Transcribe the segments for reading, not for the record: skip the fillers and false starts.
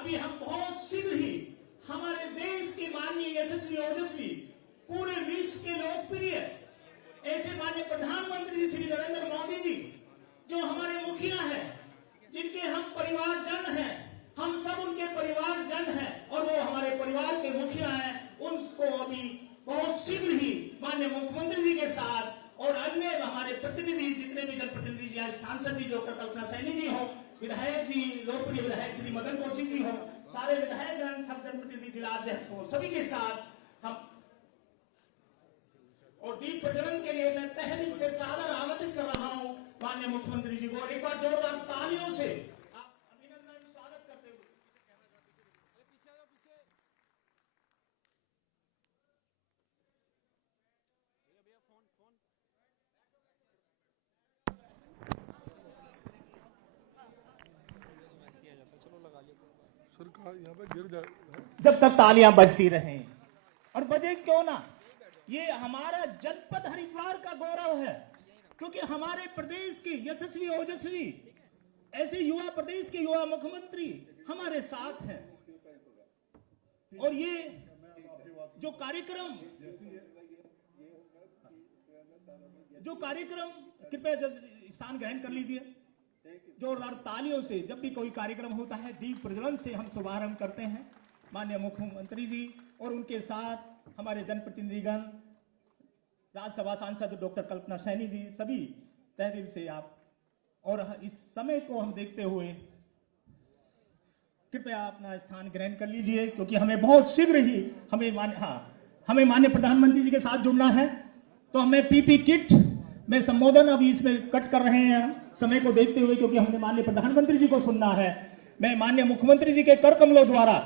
अभी हम बहुत शीघ्र ही हमारे देश के माननीय यशस्वी ओजस्वी पूरे विश्व के लोकप्रिय ऐसे माननीय प्रधानमंत्री श्री नरेंद्र मोदी जी जो हमारे मुखिया हैं, जिनके हम परिवारजन हैं, हम सब उनके परिवारजन हैं और वो हमारे परिवार के मुखिया हैं, उनको अभी बहुत शीघ्र ही माननीय मुख्यमंत्री जी के साथ और अन्य हमारे प्रतिनिधि जितने भी जनप्रतिनिधि जी आज सांसद जी डॉक्टर कल्पना सैनी जी हो, विधायक जी लोकप्रिय विधायक श्री मदन कौशिक जी हो, सारे विधायकगण, सब जनप्रतिनिधि जिलाध्यक्ष हो, सभी के साथ हम और दीप प्रज्वलन के लिए मैं तहे दिल से सादर आमंत्रित कर रहा हूं माननीय मुख्यमंत्री जी को। एक बार जोरदार तालियों से आप अभिनंदन स्वागत करते हुए। यहाँ पे गिर जाए जब तक तालियां बजती रहें और बजे क्यों ना, ये हमारा जनपद हरिद्वार का गौरव है, क्योंकि हमारे प्रदेश के यशस्वी ओजस्वी ऐसे युवा प्रदेश के युवा मुख्यमंत्री हमारे साथ हैं। और ये जो कार्यक्रम कृपया स्थान ग्रहण कर लीजिए। जोरदार तालियों से जब भी कोई कार्यक्रम होता है दीप प्रज्वलन से हम शुभारंभ करते हैं। माननीय मुख्यमंत्री जी और उनके साथ हमारे जनप्रतिनिधिगण, राज्यसभा सांसद डॉक्टर कल्पना सैनी जी, सभी तहे दिल से आप और इस समय को हम देखते हुए कृपया अपना स्थान ग्रहण कर लीजिए, क्योंकि हमें बहुत शीघ्र ही हमें माननीय प्रधानमंत्री जी के साथ जुड़ना है। तो हमें पीपी किट में संबोधन अभी इसमें कट कर रहे हैं समय को देखते हुए, क्योंकि हमने माननीय प्रधानमंत्री जी को सुनना है। मैं माननीय मुख्यमंत्री जी के कर कमलों द्वारा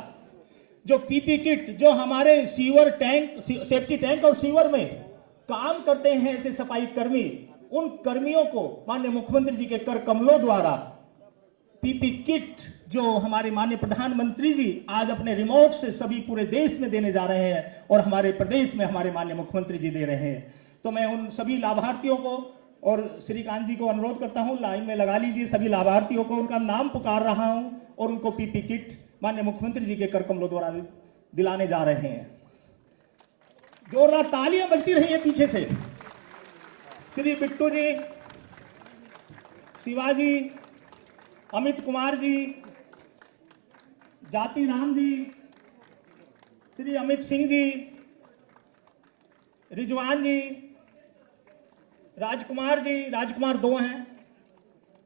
जो पीपी किट, जो हमारे सीवर टैंक, सेफ्टी टैंक और सीवर में काम करते हैं ऐसे सफाई कर्मी, उन कर्मियों को माननीय मुख्यमंत्री जी के कर कमलों द्वारा पीपी किट जो हमारे माननीय प्रधानमंत्री जी आज अपने रिमोट से सभी पूरे देश में देने जा रहे हैं और हमारे प्रदेश में हमारे माननीय मुख्यमंत्री जी दे रहे हैं। तो मैं उन सभी लाभार्थियों को और श्रीकांत जी को अनुरोध करता हूं, लाइन में लगा लीजिए सभी लाभार्थियों को, उनका नाम पुकार रहा हूं और उनको पीपी किट माननीय मुख्यमंत्री जी के कर कमलों द्वारा दिलाने जा रहे हैं। जोरदार तालियां बजती रही है पीछे से। श्री बिट्टू जी, शिवाजी, अमित कुमार जी, जाति राम जी, श्री अमित सिंह जी, रिजवान जी, राजकुमार जी, राजकुमार 2 हैं,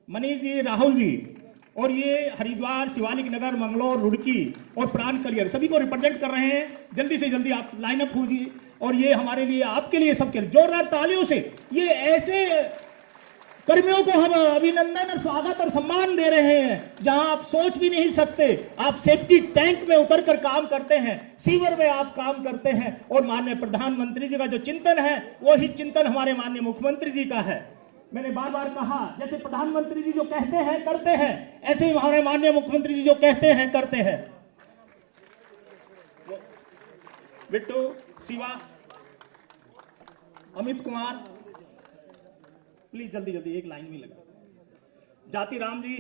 मनीष जी, राहुल जी, और ये हरिद्वार, शिवालिक नगर, मंगलौर, रुड़की और प्राण कलियर सभी को रिप्रेजेंट कर रहे हैं। जल्दी से जल्दी आप लाइन अप होजिए और ये हमारे लिए, आपके लिए, सबके लिए जोरदार तालियों से ये ऐसे कर्मियों को हम अभिनंदन और स्वागत और सम्मान दे रहे हैं जहां आप सोच भी नहीं सकते। आप सेफ्टी टैंक में उतरकर काम करते हैं, सीवर में आप काम करते हैं और माननीय प्रधानमंत्री जी का जो चिंतन है वही चिंतन हमारे माननीय मुख्यमंत्री जी का है। मैंने बार बार कहा, जैसे प्रधानमंत्री जी जो कहते हैं करते हैं, ऐसे ही हमारे माननीय मुख्यमंत्री जी जो कहते हैं करते हैं। बिट्टू, शिवा, अमित कुमार, प्लीज जल्दी जल्दी एक लाइन में लगा। जाति राम जी,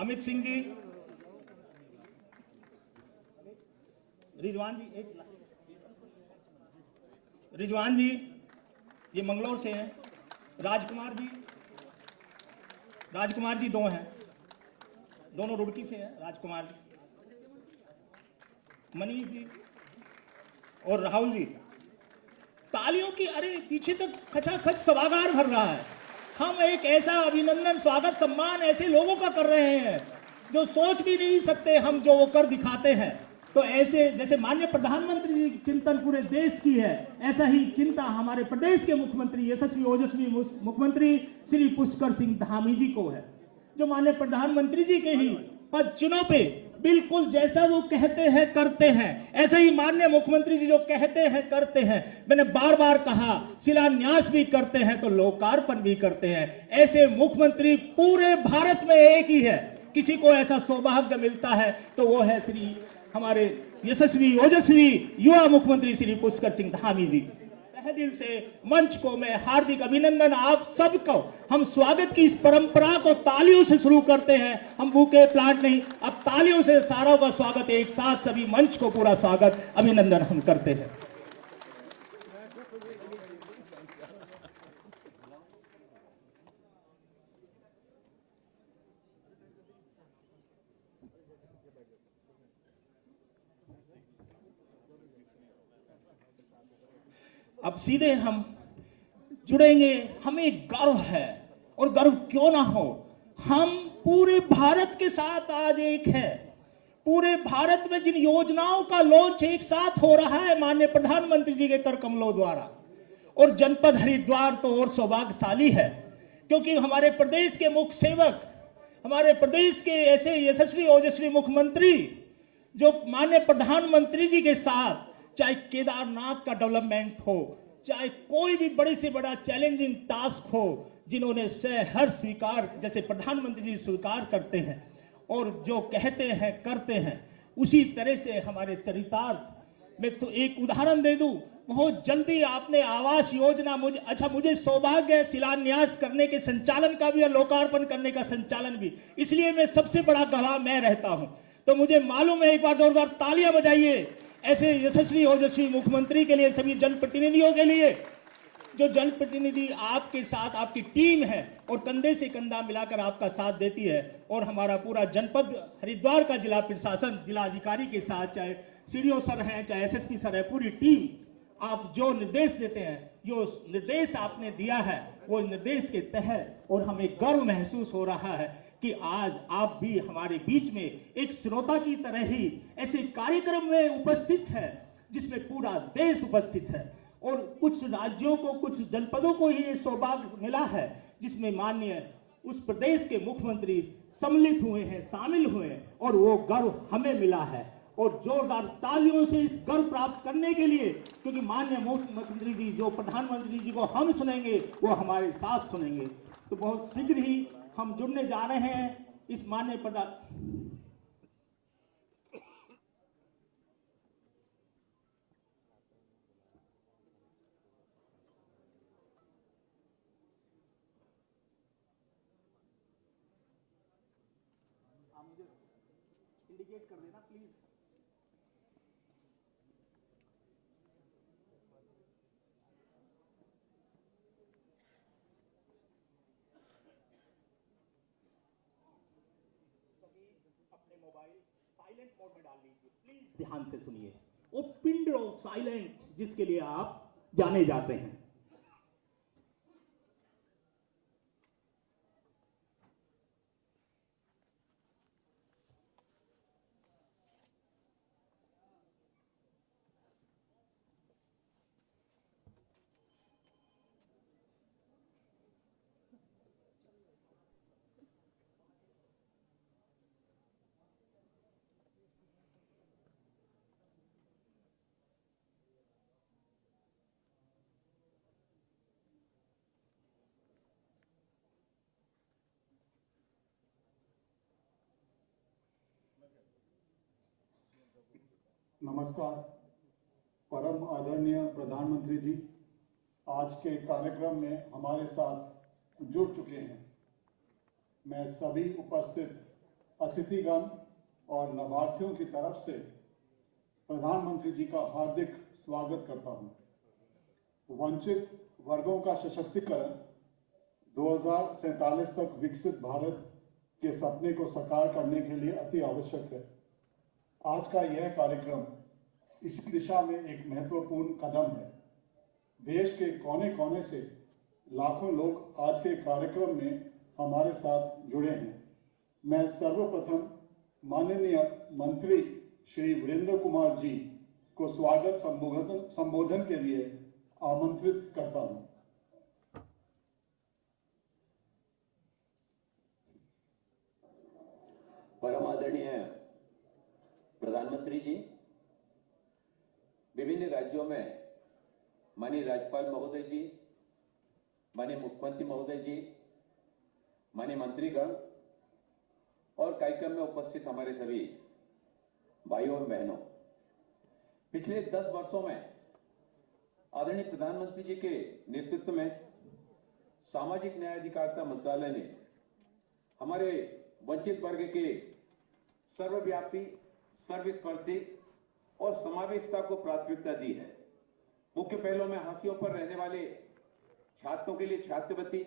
अमित सिंह जी, रिजवान जी, एक रिजवान जी, ये मंगलौर से हैं, राजकुमार जी 2 हैं, दोनों रुड़की से हैं, राजकुमार जी, मनीष जी और राहुल जी। तालियों की अरे पीछे तक खचाखच सभागार भर रहा है। हम एक ऐसा अभिनंदन, स्वागत, सम्मान ऐसे लोगों का कर रहे हैं जो सोच भी नहीं सकते हम जो वो कर दिखाते हैं। तो ऐसे जैसे माननीय प्रधानमंत्री जी की चिंतन पूरे देश की है, ऐसा ही चिंता हमारे प्रदेश के मुख्यमंत्री, यशस्वी ओजस्वी मुख्यमंत्री श्री पुष्कर सिंह धामी जी को है, जो माननीय प्रधानमंत्री जी के ही पद चुनाव पे बिल्कुल जैसा वो कहते हैं करते हैं, ऐसे ही माननीय मुख्यमंत्री जी जो कहते हैं करते हैं। मैंने बार बार कहा, शिलान्यास भी करते हैं तो लोकार्पण भी करते हैं। ऐसे मुख्यमंत्री पूरे भारत में एक ही है। किसी को ऐसा सौभाग्य मिलता है तो वो है श्री हमारे यशस्वी ओजस्वी युवा मुख्यमंत्री श्री पुष्कर सिंह धामी जी। तहे दिल से मंच को मैं हार्दिक अभिनंदन आप सबको। हम स्वागत की इस परंपरा को तालियों से शुरू करते हैं, हम बुके प्लांट नहीं, अब तालियों से सारों का स्वागत, एक साथ सभी मंच को पूरा स्वागत अभिनंदन हम करते हैं। अब सीधे हम जुड़ेंगे। हमें गर्व है, और गर्व क्यों ना हो, हम पूरे भारत के साथ आज एक है। पूरे भारत में जिन योजनाओं का लॉन्च एक साथ हो रहा है माननीय प्रधानमंत्री जी के कर कमलों द्वारा, और जनपद हरिद्वार तो और सौभाग्यशाली है, क्योंकि हमारे प्रदेश के मुख्य सेवक, हमारे प्रदेश के ऐसे यशस्वी ओजस्वी मुख्यमंत्री जो माननीय प्रधानमंत्री जी के साथ, चाहे केदारनाथ का डेवलपमेंट हो, चाहे कोई भी बड़े से बड़ा चैलेंजिंग टास्क हो, जिन्होंने हर स्वीकार, जैसे प्रधानमंत्री जी स्वीकार करते हैं और जो कहते हैं करते हैं, उसी तरह से हमारे चरितार्थ में। तो एक उदाहरण दे दूं, बहुत जल्दी आपने आवास योजना, मुझे सौभाग्य है शिलान्यास करने के, संचालन का भी और लोकार्पण करने का संचालन भी, इसलिए मैं सबसे बड़ा गवाह मैं रहता हूं। तो मुझे मालूम है, एक बार जोरदार तालियां बजाइए ऐसे यशस्वी ओजस्वी मुख्यमंत्री के लिए, सभी जनप्रतिनिधियों के लिए, जो जनप्रतिनिधि आपके साथ, आपकी टीम है और कंधे से कंधा मिलाकर आपका साथ देती है, और हमारा पूरा जनपद हरिद्वार का जिला प्रशासन, जिला अधिकारी के साथ, चाहे सीडीओ सर हैं, चाहे एसएसपी सर है, पूरी टीम, आप जो निर्देश देते हैं, जो निर्देश आपने दिया है, वो निर्देश के तहत, और हमें गर्व महसूस हो रहा है कि आज आप भी हमारे बीच में एक श्रोता की तरह ही ऐसे कार्यक्रम में उपस्थित है, जिसमें पूरा देश उपस्थित है, और कुछ राज्यों को, कुछ जनपदों को ही ये सौभाग्य मिला है, जिसमें माननीय उस प्रदेश के मुख्यमंत्री सम्मिलित हुए हैं, शामिल हुए हैं, और वो गर्व हमें मिला है। और जोरदार तालियों से इस गर्व प्राप्त करने के लिए, क्योंकि माननीय मुख्यमंत्री जी, जो प्रधानमंत्री जी को हम सुनेंगे, वो हमारे साथ सुनेंगे। तो बहुत शीघ्र ही हम जुड़ने जा रहे हैं इस माननीय प्रधान। आप मुझे इंडिकेट कर देना प्लीज। सभी अपने मोबाइल साइलेंट मोड में डाल लीजिए, प्लीज ध्यान से सुनिए। वो पिन ड्रॉप साइलेंट जिसके लिए आप जाने जाते हैं। नमस्कार। परम आदरणीय प्रधानमंत्री जी आज के कार्यक्रम में हमारे साथ जुड़ चुके हैं। मैं सभी उपस्थित अतिथिगण और लाभार्थियों की तरफ से प्रधानमंत्री जी का हार्दिक स्वागत करता हूं। वंचित वर्गों का सशक्तिकरण 2047 तक विकसित भारत के सपने को साकार करने के लिए अति आवश्यक है। आज का यह कार्यक्रम इसी दिशा में एक महत्वपूर्ण कदम है। देश के कोने कोने से लाखों लोग आज के कार्यक्रम में हमारे साथ जुड़े हैं। मैं सर्वप्रथम माननीय मंत्री श्री वीरेंद्र कुमार जी को स्वागत संबोधन के लिए आमंत्रित करता हूं। परम आदरणीय प्रधानमंत्री जी, विभिन्न राज्यों में माननीय राज्यपाल महोदय जी, माननीय मुख्यमंत्री महोदय जी, माननीय मंत्रीगण और कार्यक्रम में उपस्थित हमारे सभी भाइयों और बहनों, पिछले 10 वर्षों में आदरणीय प्रधानमंत्री जी के नेतृत्व में सामाजिक न्याय अधिकारिता मंत्रालय ने हमारे वंचित वर्ग के सर्वव्यापी, सर्वस्पर्शी और समावेशिता को प्राथमिकता दी है। मुख्य पहलों में हाशियों पर रहने वाले छात्रों के लिए छात्रवृत्ति,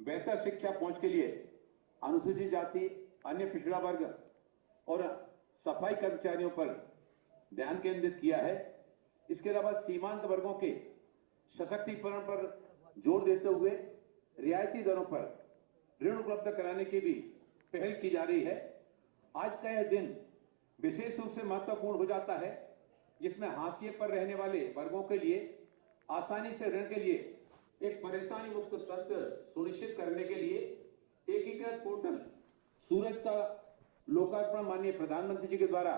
बेहतर शिक्षा पहुंच के लिए अनुसूचित जाति, अन्य पिछड़ा वर्ग और सफाई कर्मचारियों पर ध्यान केंद्रित किया है। इसके अलावा सीमांत वर्गों के सशक्तिकरण पर जोर देते हुए रियायती दरों पर ऋण उपलब्ध कराने की भी पहल की जा रही है। आज का यह दिन विशेष रूप से महत्वपूर्ण हो जाता है, जिसमें हाशिए पर रहने वाले वर्गों के लिए आसानी से ऋण के लिए एक परेशानी मुक्त तंत्र सुनिश्चित करने के लिए एकीकृत पोर्टल सूरज का लोकार्पण माननीय प्रधानमंत्री जी के द्वारा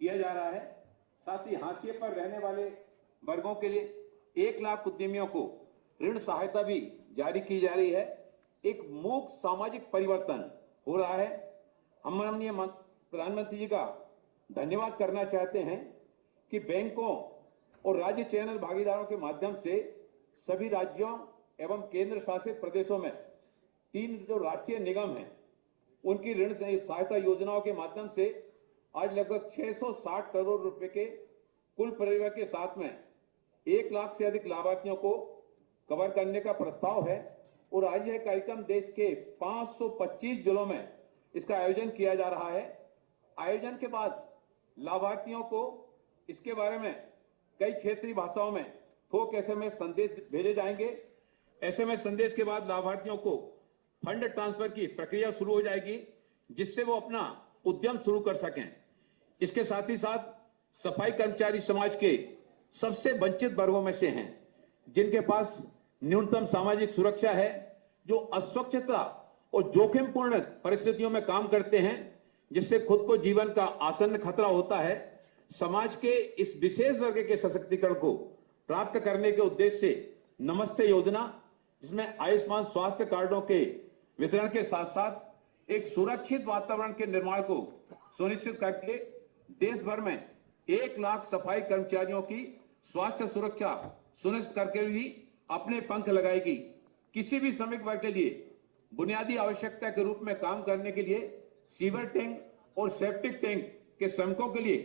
किया जा रहा है। साथ ही हाशिए पर रहने वाले वर्गों के लिए 1 लाख उद्यमियों को ऋण सहायता भी जारी की जा रही है। एक मूक सामाजिक परिवर्तन हो रहा है। हम माननीय प्रधानमंत्री जी का धन्यवाद करना चाहते हैं कि बैंकों और राज्य चैनल भागीदारों के माध्यम से सभी राज्यों एवं केंद्र शासित प्रदेशों में 3 जो राष्ट्रीय निगम हैं, उनकी ऋण सहायता योजनाओं के माध्यम से आज लगभग 660 करोड़ रुपए के कुल परिव्यय के साथ में 1 लाख से अधिक लाभार्थियों को कवर करने का प्रस्ताव है और आज यह कार्यक्रम देश के 525 जिलों में इसका आयोजन किया जा रहा है। आयोजन के बाद लाभार्थियों को इसके बारे में कई क्षेत्रीय भाषाओं में थोक एसएमएस संदेश भेजे जाएंगे। एसएमएस संदेश के बाद लाभार्थियों को फंड ट्रांसफर की प्रक्रिया शुरू हो जाएगी, जिससे वो अपना उद्यम शुरू कर सकें। इसके साथ ही साथ सफाई कर्मचारी समाज के सबसे वंचित वर्गों में से हैं, जिनके पास न्यूनतम सामाजिक सुरक्षा है, जो अस्वच्छता और जोखिमपूर्ण परिस्थितियों में काम करते हैं, जिससे खुद को जीवन का आसन्न खतरा होता है। समाज के इस विशेष वर्ग के सशक्तिकरण को प्राप्त करने के उद्देश्य से नमस्ते योजना, जिसमें आयुष्मान स्वास्थ्य कार्डों के वितरण के साथ साथ एक सुरक्षित वातावरण के निर्माण को सुनिश्चित करके देश भर में 1 लाख सफाई कर्मचारियों की स्वास्थ्य सुरक्षा सुनिश्चित करके भी अपने पंख लगाएगी। किसी भी श्रमिक वर्ग के लिए बुनियादी आवश्यकता के रूप में काम करने के लिए सीवर टैंक और सेप्टिक टैंक के श्रमिकों के लिए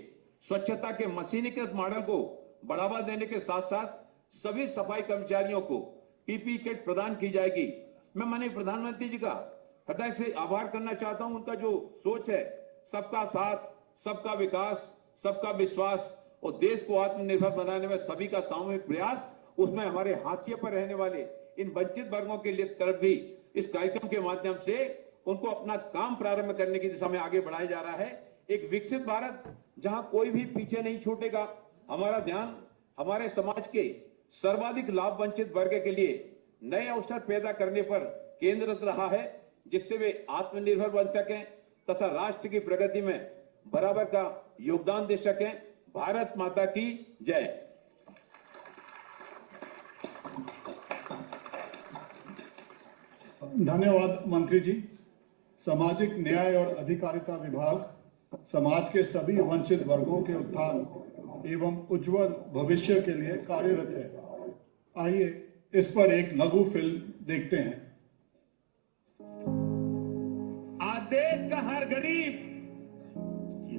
स्वच्छता के मशीनीकृत मॉडल को बढ़ावा देने के साथ साथ सभी सफाई कर्मचारियों को पीपी किट प्रदान की जाएगी। मैं माननीय प्रधानमंत्री जी का हृदय से आभार करना चाहता हूं। उनका जो सोच है, सबका साथ, सबका विकास, सबका विश्वास और देश को आत्मनिर्भर बनाने में सभी का सामूहिक प्रयास, उसमें हमारे हाशिए पर रहने वाले इन वंचित वर्गों के लिए तरफ भी इस कार्यक्रम के माध्यम से उनको अपना काम प्रारंभ करने की दिशा में आगे बढ़ाया जा रहा है। एक विकसित भारत जहां कोई भी पीछे नहीं छूटेगा। हमारा ध्यान हमारे समाज के सर्वाधिक लाभ वंचित वर्ग के लिए नए अवसर पैदा करने पर केंद्रित रहा है, जिससे वे आत्मनिर्भर बन सकें तथा राष्ट्र की प्रगति में बराबर का योगदान दे सकें। भारत माता की जय। धन्यवाद मंत्री जी। सामाजिक न्याय और अधिकारिता विभाग समाज के सभी वंचित वर्गों के उत्थान एवं उज्जवल भविष्य के लिए कार्यरत है। आइए इस पर एक लघु फिल्म देखते हैं। आज देश का हर गरीब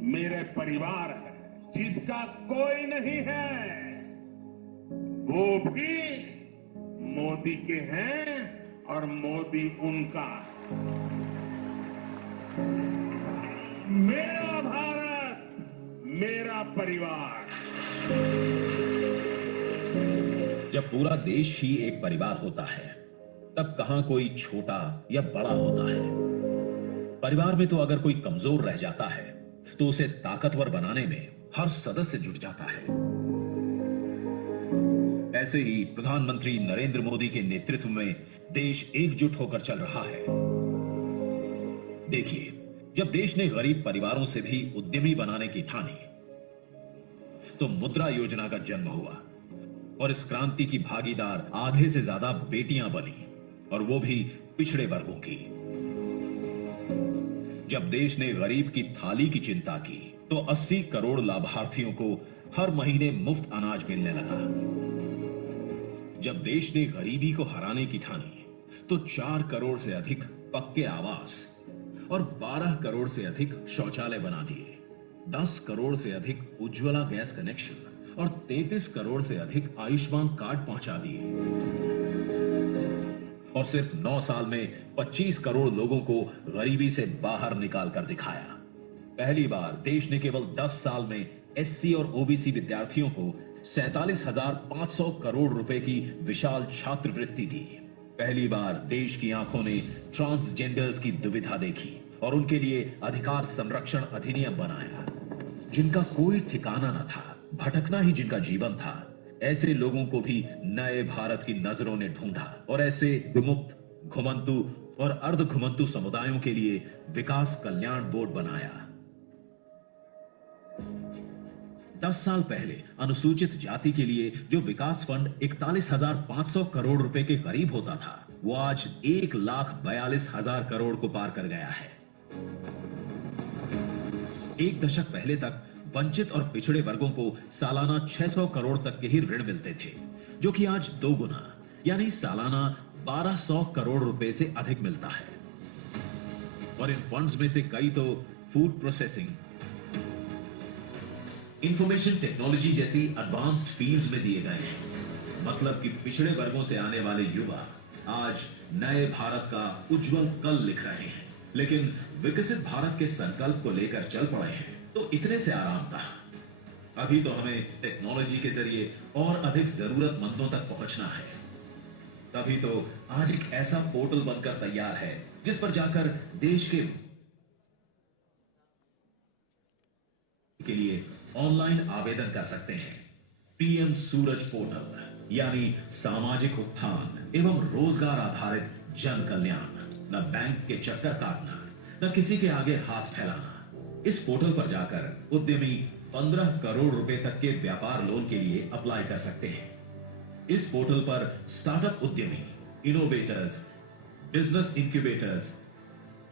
मेरे परिवार है, जिसका कोई नहीं है, वो भी मोदी के हैं और मोदी उनका। मेरा भारत, मेरा परिवार। जब पूरा देश ही एक परिवार होता है, तब कहां कोई छोटा या बड़ा होता है। परिवार में तो अगर कोई कमजोर रह जाता है, तो उसे ताकतवर बनाने में हर सदस्य जुट जाता है। ऐसे ही प्रधानमंत्री नरेंद्र मोदी के नेतृत्व में देश एकजुट होकर चल रहा है। देखिए, जब देश ने गरीब परिवारों से भी उद्यमी बनाने की ठानी, तो मुद्रा योजना का जन्म हुआ और इस क्रांति की भागीदार आधे से ज्यादा बेटियां बनी, और वो भी पिछड़े वर्गों की। जब देश ने गरीब की थाली की चिंता की, तो 80 करोड़ लाभार्थियों को हर महीने मुफ्त अनाज मिलने लगा। जब देश ने गरीबी को हराने की ठानी तो 4 करोड़ से अधिक पक्के आवास और 12 करोड़ से अधिक शौचालय बना दिए, 10 करोड़ से अधिक उज्ज्वला गैस कनेक्शन और 33 करोड़ से अधिक आयुष्मान कार्ड पहुंचा दिए और सिर्फ 9 साल में 25 करोड़ लोगों को गरीबी से बाहर निकाल कर दिखाया। पहली बार देश ने केवल 10 साल में एससी और ओबीसी विद्यार्थियों को 47,500 करोड़ रुपए की विशाल छात्रवृत्ति दी। पहली बार देश की आंखों ने ट्रांसजेंडर्स की दुविधा देखी और उनके लिए अधिकार संरक्षण अधिनियम बनाया। जिनका कोई ठिकाना न था, भटकना ही जिनका जीवन था, ऐसे लोगों को भी नए भारत की नजरों ने ढूंढा और ऐसे विमुक्त, घुमंतु और अर्ध घुमंतु समुदायों के लिए विकास कल्याण बोर्ड बनाया। 10 साल पहले अनुसूचित जाति के लिए जो विकास फंड 41,500 करोड़ रुपए के करीब होता था, वो आज 1,42,000 करोड़ को पार कर गया है। एक दशक पहले तक वंचित और पिछड़े वर्गों को सालाना 600 करोड़ तक के ही ऋण मिलते थे, जो कि आज 2 गुना यानी सालाना 1,200 करोड़ रुपए से अधिक मिलता है। और इन फंड्स में से कई तो फूड प्रोसेसिंग, इंफॉर्मेशन टेक्नोलॉजी जैसी एडवांस्ड फील्ड्स में दिए गए हैं। मतलब कि पिछड़े वर्गों से आने वाले युवा आज नए भारत का उज्जवल कल लिख रहे हैं, लेकिन विकसित भारत के संकल्प को लेकर चल पड़े हैं तो इतने से आराम कहां। अभी तो हमें टेक्नोलॉजी के जरिए और अधिक जरूरतमंदों तक पहुंचना है। तभी तो आज एक ऐसा पोर्टल बनकर तैयार है जिस पर जाकर देश के लिए ऑनलाइन आवेदन कर सकते हैं। पीएम सूरज पोर्टल यानी सामाजिक उत्थान एवं रोजगार आधारित जन कल्याण। न बैंक के चक्कर काटना, न किसी के आगे हाथ फैलाना। इस पोर्टल पर जाकर उद्यमी 15 करोड़ रुपए तक के व्यापार लोन के लिए अप्लाई कर सकते हैं। इस पोर्टल पर स्टार्टअप उद्यमी, इनोवेटर्स, बिजनेस इंक्यूबेटर्स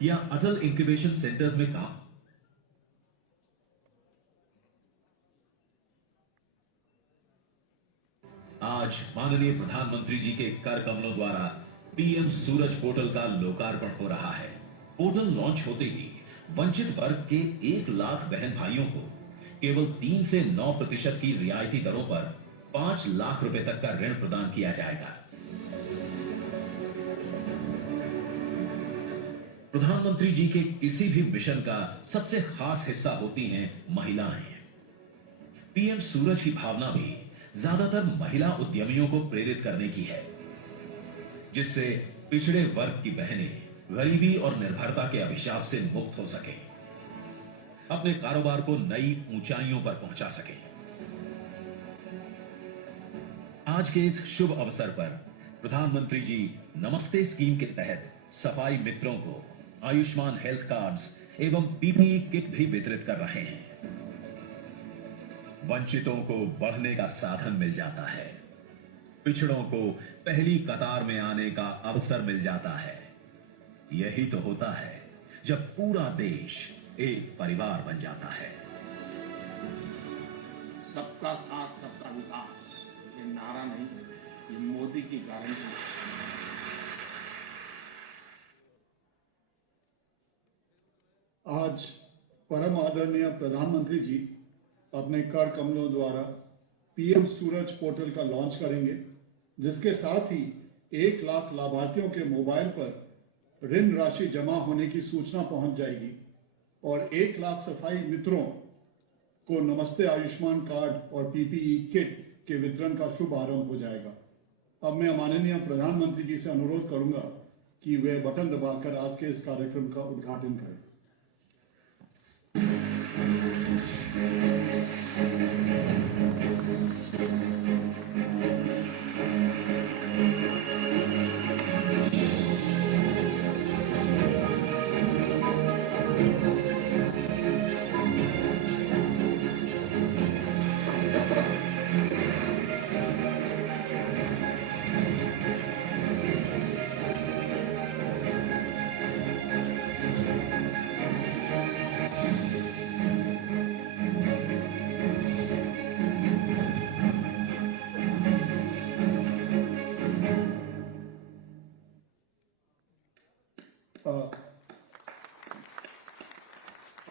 या अटल इंक्यूबेशन सेंटर्स में काम आज माननीय प्रधानमंत्री जी के कर कमलों द्वारा पीएम सूरज पोर्टल का लोकार्पण हो रहा है। पोर्टल लॉन्च होते ही वंचित वर्ग के 1 लाख बहन भाइयों को केवल 3 से 9% की रियायती दरों पर 5 लाख रुपए तक का ऋण प्रदान किया जाएगा। प्रधानमंत्री जी के किसी भी मिशन का सबसे खास हिस्सा होती हैं महिलाएं। पीएम सूरज की भावना भी ज्यादातर महिला उद्यमियों को प्रेरित करने की है, जिससे पिछड़े वर्ग की बहनें गरीबी और निर्भरता के अभिशाप से मुक्त हो सके, अपने कारोबार को नई ऊंचाइयों पर पहुंचा सके। आज के इस शुभ अवसर पर प्रधानमंत्री जी नमस्ते स्कीम के तहत सफाई मित्रों को आयुष्मान हेल्थ कार्ड्स एवं पीपीई किट भी वितरित कर रहे हैं। वंचितों को बढ़ने का साधन मिल जाता है, पिछड़ों को पहली कतार में आने का अवसर मिल जाता है। यही तो होता है जब पूरा देश एक परिवार बन जाता है। सबका साथ सबका विकास ये नारा नहीं, ये मोदी की गारंटी है। आज परम आदरणीय प्रधानमंत्री जी अपने कर कमलों द्वारा पीएम सूरज पोर्टल का लॉन्च करेंगे, जिसके साथ ही 1 लाख लाभार्थियों के मोबाइल पर ऋण राशि जमा होने की सूचना पहुंच जाएगी और 1 लाख सफाई मित्रों को नमस्ते आयुष्मान कार्ड और पीपीई किट के वितरण का शुभ आरंभ हो जाएगा। अब मैं माननीय प्रधानमंत्री जी से अनुरोध करूंगा कि वे बटन दबाकर आज के इस कार्यक्रम का उद्घाटन करें।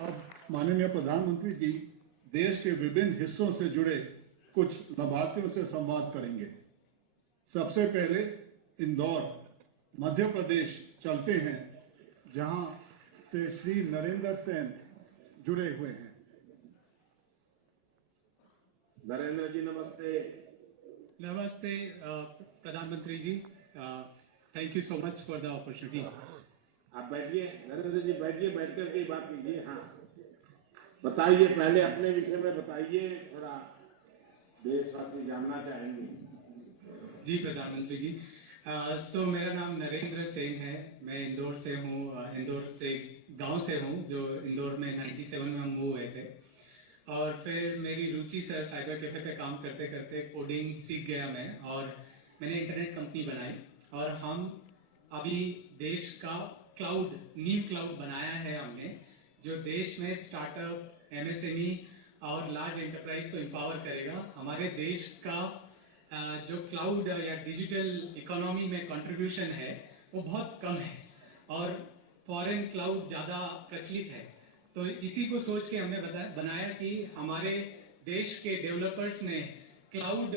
अब माननीय प्रधानमंत्री जी देश के विभिन्न हिस्सों से जुड़े कुछ लाभार्थियों से संवाद करेंगे। सबसे पहले इंदौर मध्य प्रदेश चलते हैं, जहां से श्री नरेंद्र सेन जुड़े हुए हैं। नरेंद्र जी नमस्ते। नमस्ते प्रधानमंत्री जी, thank you so much for the opportunity. आप बैठिए नरेंद्र जी, बैठिए, बैठ करके ही बात कीजिए। हाँ बताइए, पहले अपने विषय में बताइए, थोड़ा देशवासी जानना चाहेंगे। जी प्रधानमंत्री जी, सो मेरा नाम नरेंद्र सेन है, मैं इंदौर से हूँ। इंदौर से गांव से हूँ, जो इंदौर में 97 में हम मूव हुए थे। और फिर मेरी रुचि सर साइबर कैफे पे काम करते करते कोडिंग सीख गया मैं, और मैंने इंटरनेट कंपनी बनाई। और हम अभी देश का क्लाउड, नीव क्लाउड बनाया है हमने, जो देश में स्टार्टअप, एमएसएमई और लार्ज एंटरप्राइज को एम्पावर करेगा। हमारे देश का जो क्लाउड या डिजिटल इकोनॉमी में कंट्रीब्यूशन है वो बहुत कम है, और फॉरेन क्लाउड ज़्यादा प्रचलित है। तो इसी को सोच के हमने बनाया कि हमारे देश के डेवलपर्स ने क्लाउड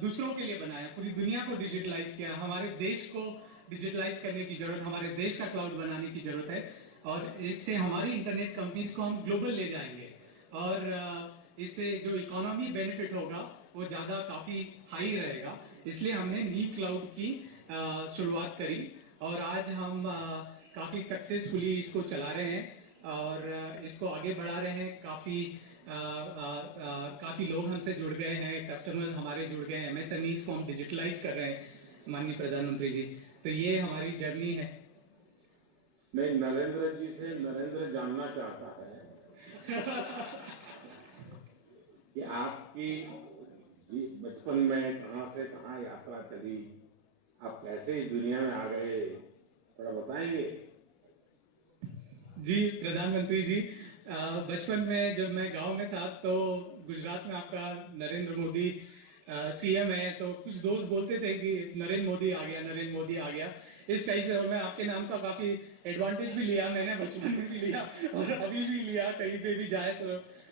दूसरों के लिए बनाया, पूरी दुनिया को डिजिटलाइज किया। हमारे देश को डिजिटलाइज करने की जरूरत, हमारे देश का क्लाउड बनाने की जरूरत है, और इससे हमारी इंटरनेट कंपनीज को हम ग्लोबल ले जाएंगे, और इससे जो इकोनॉमी बेनिफिट होगा वो ज़्यादा काफ़ी हाई रहेगा। इसलिए हमने नीव क्लाउड की शुरुआत करी, और आज हम काफ़ी सक्सेसफुली इसको चला रहे हैं और इसको आगे बढ़ा रहे हैं। काफ़ी लोग हमसे जुड़ गए हैं, कस्टमर्स हमारे जुड़ गए हैं, एमएसएमईज को हम डिजिटलाइज कर रहे हैं माननीय प्रधानमंत्री जी। तो ये हमारी जर्नी है। नहीं, नरेंद्र जी से नरेंद्र जानना चाहता है कि आपकी बचपन में कहां से कहां यात्रा चली, आप कैसे इस दुनिया में आ गए, थोड़ा बताएंगे? जी प्रधानमंत्री जी, बचपन में जब मैं गांव में था तो गुजरात में आपका नरेंद्र मोदी सीएम है, तो कुछ दोस्त बोलते थे कि नरेंद्र मोदी आ गया, नरेंद्र मोदी आ गया, इस टाइप से। और मैं आपके नाम का काफी एडवांटेज भी लिया, मैंने बचपन में भी लिया और अभी भी लिया। कहीं पे भी जाए तो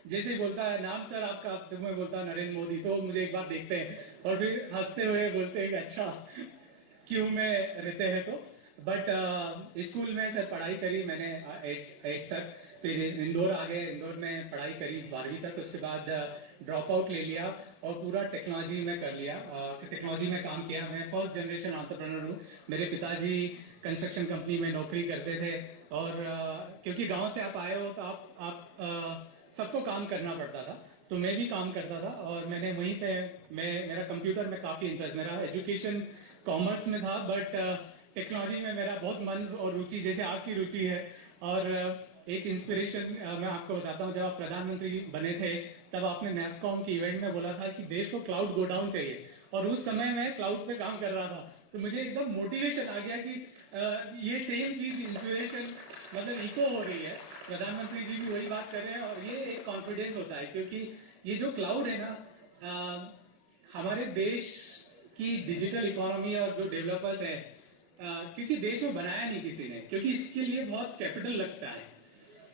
जैसे ही बोलता है नाम सर आपका, तो मैं बोलता नरेंद्र मोदी, तो मुझे एक बार देखते हैं और फिर हंसते हुए बोलते हैं कि अच्छा क्यों में रहते हैं। तो बट स्कूल में सर पढ़ाई करी मैंने 8 तक, फिर इंदौर आ गए, इंदौर में पढ़ाई करी 12वीं तक। उसके बाद ड्रॉप आउट ले लिया और पूरा टेक्नोलॉजी में कर लिया, टेक्नोलॉजी में काम किया। मैं फर्स्ट जनरेशन एंटरप्रेन्योर हूँ। मेरे पिताजी कंस्ट्रक्शन कंपनी में नौकरी करते थे, और क्योंकि गांव से आप आए हो तो आप सबको काम करना पड़ता था, तो मैं भी काम करता था। और मैंने वहीं पे मेरा कंप्यूटर में काफ़ी इंटरेस्ट, मेरा एजुकेशन कॉमर्स में था, बट टेक्नोलॉजी में मेरा बहुत मन और रुचि, जैसे आपकी रुचि है। और एक इंस्पिरेशन मैं आपको बताता हूँ, जब आप प्रधानमंत्री बने थे तब आपने नैस्कॉम की इवेंट में बोला था कि देश को क्लाउड गोडाउन चाहिए, और उस समय मैं क्लाउड पे काम कर रहा था। तो मुझे एकदम मोटिवेशन आ गया कि ये सेम चीज इंस्पिरेशन मतलब इको हो रही है, प्रधानमंत्री जी भी वही बात कर रहे हैं, और ये एक कॉन्फिडेंस होता है। क्योंकि ये जो क्लाउड है ना, हमारे देश की डिजिटल इकोनॉमी और जो डेवलपर्स हैं, क्योंकि देश में बनाया नहीं किसी ने, क्योंकि इसके लिए बहुत कैपिटल लगता है,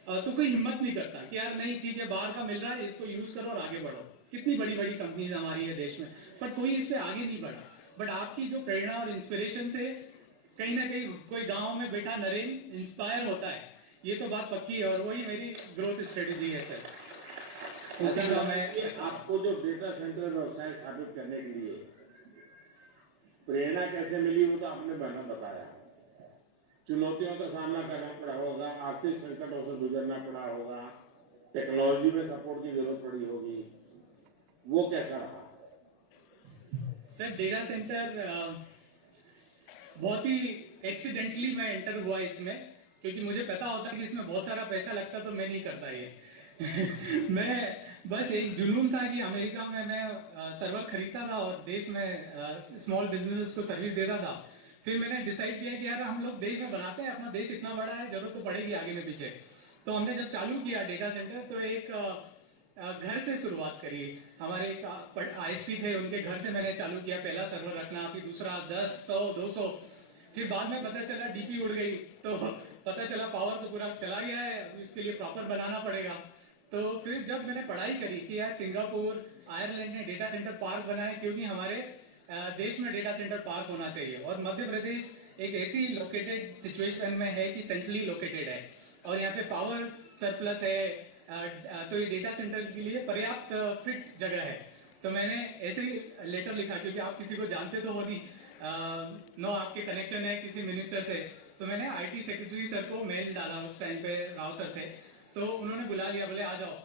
तो कोई हिम्मत नहीं करता कि यार नहीं ठीक है बाहर का मिल रहा है, इसको यूज करो और आगे बढ़ो। कितनी बड़ी बड़ी कंपनीज हमारी है देश में, पर कोई इससे आगे नहीं बढ़ा। बट आपकी जो प्रेरणा और इंस्पिरेशन से कहीं ना कहीं कोई गांव में बैठा नरेंद्र इंस्पायर होता है, ये तो बात पक्की है, और वही मेरी ग्रोथ स्ट्रेटेजी है सर। उसी का मैं आपको जो डेटा सेंटर व्यवसाय स्थापित करने के लिए प्रेरणा कैसे मिली, वो तो आपने बताया। चुनौतियों का सामना करना पड़ा होगा, आर्थिक संकटों से गुजरना पड़ा होगा, टेक्नोलॉजी में सपोर्ट की जरूरत पड़ी होगी, वो कैसा रहा? सर डेटा सेंटर बहुत ही एक्सीडेंटली मैं एंटर हुआ इसमें, क्योंकि मुझे पता होता कि इसमें बहुत सारा पैसा लगता, तो मैं नहीं करता ये मैं बस एक जुनून था कि अमेरिका में मैं सर्वर खरीदता था और देश में स्मॉल बिजनेसेस को सर्विस देता था। फिर मैंने डिसाइड किया कि यार हम लोग देश में बनाते हैं, अपना देश इतना बड़ा है, जरूरत तो पड़ेगी आगे में पीछे। तो हमने जब चालू किया डेटा सेंटर, तो एक घर से शुरुआत करी। हमारे एक आईएसपी थे, उनके घर से मैंने चालू किया पहला सर्वर रखना, फिर दूसरा 10, 100, 200। फिर बाद में पता चला डीपी उड़ गई, तो पता चला पावर तो पूरा चला गया है, उसके लिए प्रॉपर बनाना पड़ेगा। तो फिर जब मैंने पढ़ाई करी कि यार सिंगापुर, आयरलैंड ने डेटा सेंटर पार्क बनाए, क्योंकि हमारे देश में डेटा सेंटर पार्क होना चाहिए, और मध्य प्रदेश एक ऐसी लोकेटेड सिचुएशन में है कि सेंट्रली लोकेटेड है और यहाँ पे पावर सरप्लस है, तो ये डेटा सेंटर के लिए पर्याप्त फिट जगह है। तो मैंने ऐसे ही लेटर लिखा, क्योंकि आप किसी को जानते तो हो नहीं, नो आपके कनेक्शन है किसी मिनिस्टर से, तो मैंने आईटी सेक्रेटरी सर को मेल डाला, उस टाइम पे राव सर थे, तो उन्होंने बुला लिया, बोले आ जाओ।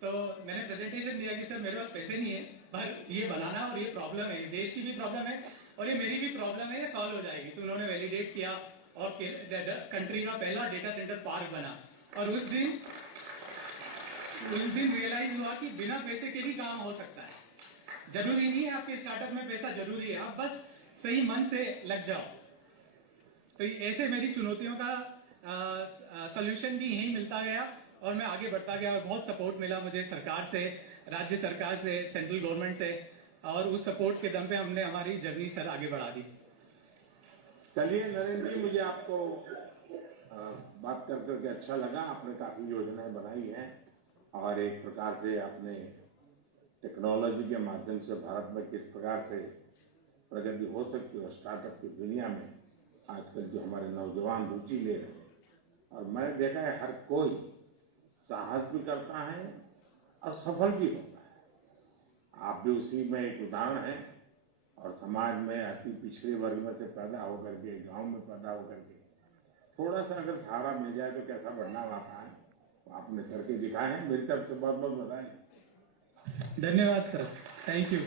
तो मैंने प्रेजेंटेशन दिया कि सर मेरे पास पैसे नहीं है, पर ये बनाना और ये प्रॉब्लम है, देश की भी प्रॉब्लम है और ये मेरी भी प्रॉब्लम है, ये सॉल्व हो जाएगी। तो उन्होंने वैलिडेट किया और कंट्री का पहला डेटा सेंटर पार्क बना। और उस दिन रियलाइज हुआ कि बिना पैसे के भी काम हो सकता है। जरूरी नहीं है आपके स्टार्टअप में पैसा जरूरी है, आप बस सही मन से लग जाओ। तो ऐसे मेरी चुनौतियों का सॉल्यूशन भी यही मिलता गया और मैं आगे बढ़ता गया। बहुत सपोर्ट मिला मुझे सरकार से, राज्य सरकार से, सेंट्रल गवर्नमेंट से, और उस सपोर्ट के दम पे हमने हमारी जर्नी सर आगे बढ़ा दी। चलिए नरेंद्र जी, मुझे आपको बात कर करके अच्छा लगा। आपने काफी योजनाएं बनाई हैं और एक प्रकार से आपने टेक्नोलॉजी के माध्यम से भारत में किस प्रकार से प्रगति हो सकती है स्टार्टअप की दुनिया में आजकल जो हमारे नौजवान रुचि ले रहे हैं, और मैंने देखा है हर कोई साहस भी करता है और सफल भी होता है। आप भी उसी में एक उदाहरण हैं और समाज में अति पिछड़े वर्ग में से पैदा होकर के, गांव में पैदा होकर के थोड़ा सा अगर सहारा मिल जाए तो कैसा बदलाव आता है, तो आपने करके दिखाए हैं। मेरी तरफ से बहुत बहुत बधाई। धन्यवाद सर, थैंक यू।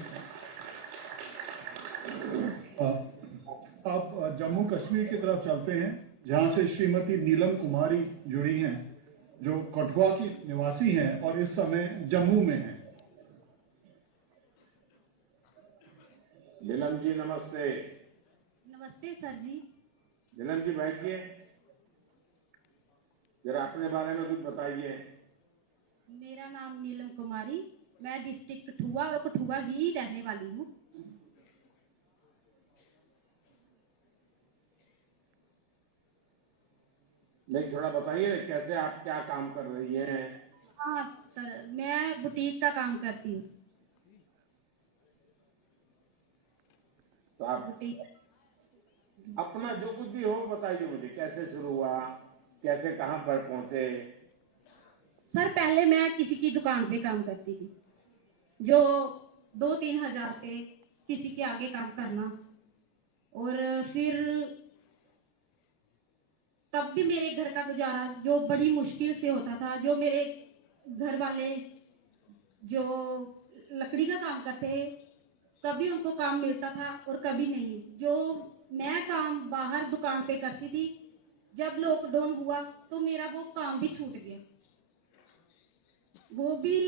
आप जम्मू कश्मीर की तरफ चलते हैं, जहां से श्रीमती नीलम कुमारी जुड़ी हैं, जो कठुआ की निवासी हैं और इस समय जम्मू में हैं। नीलम जी नमस्ते। नमस्ते सर जी। नीलम जी बैठिए, जरा अपने बारे में कुछ बताइए। मेरा नाम नीलम कुमारी, मैं डिस्ट्रिक्ट कठुआ और कठुआ की ही रहने वाली हूँ। नहीं, थोड़ा बताइए कैसे आप क्या काम कर रही हैं। हाँ सर, मैं बुटीक का काम करती हूँ। तो आप अपना जो कुछ भी हो बताइए मुझे, कैसे शुरू हुआ, कैसे कहां पर पहुंचे। सर पहले मैं किसी की दुकान पे काम करती थी, जो 2-3 हजार पे किसी के आगे काम करना, और फिर तब भी मेरे घर का गुजारा जो बड़ी मुश्किल से होता था। जो मेरे घर वाले जो लकड़ी का काम करते, कभी उनको काम मिलता था और कभी नहीं। जो मैं काम बाहर दुकान पे करती थी, जब लॉकडाउन हुआ तो मेरा वो काम भी छूट गया। वो भी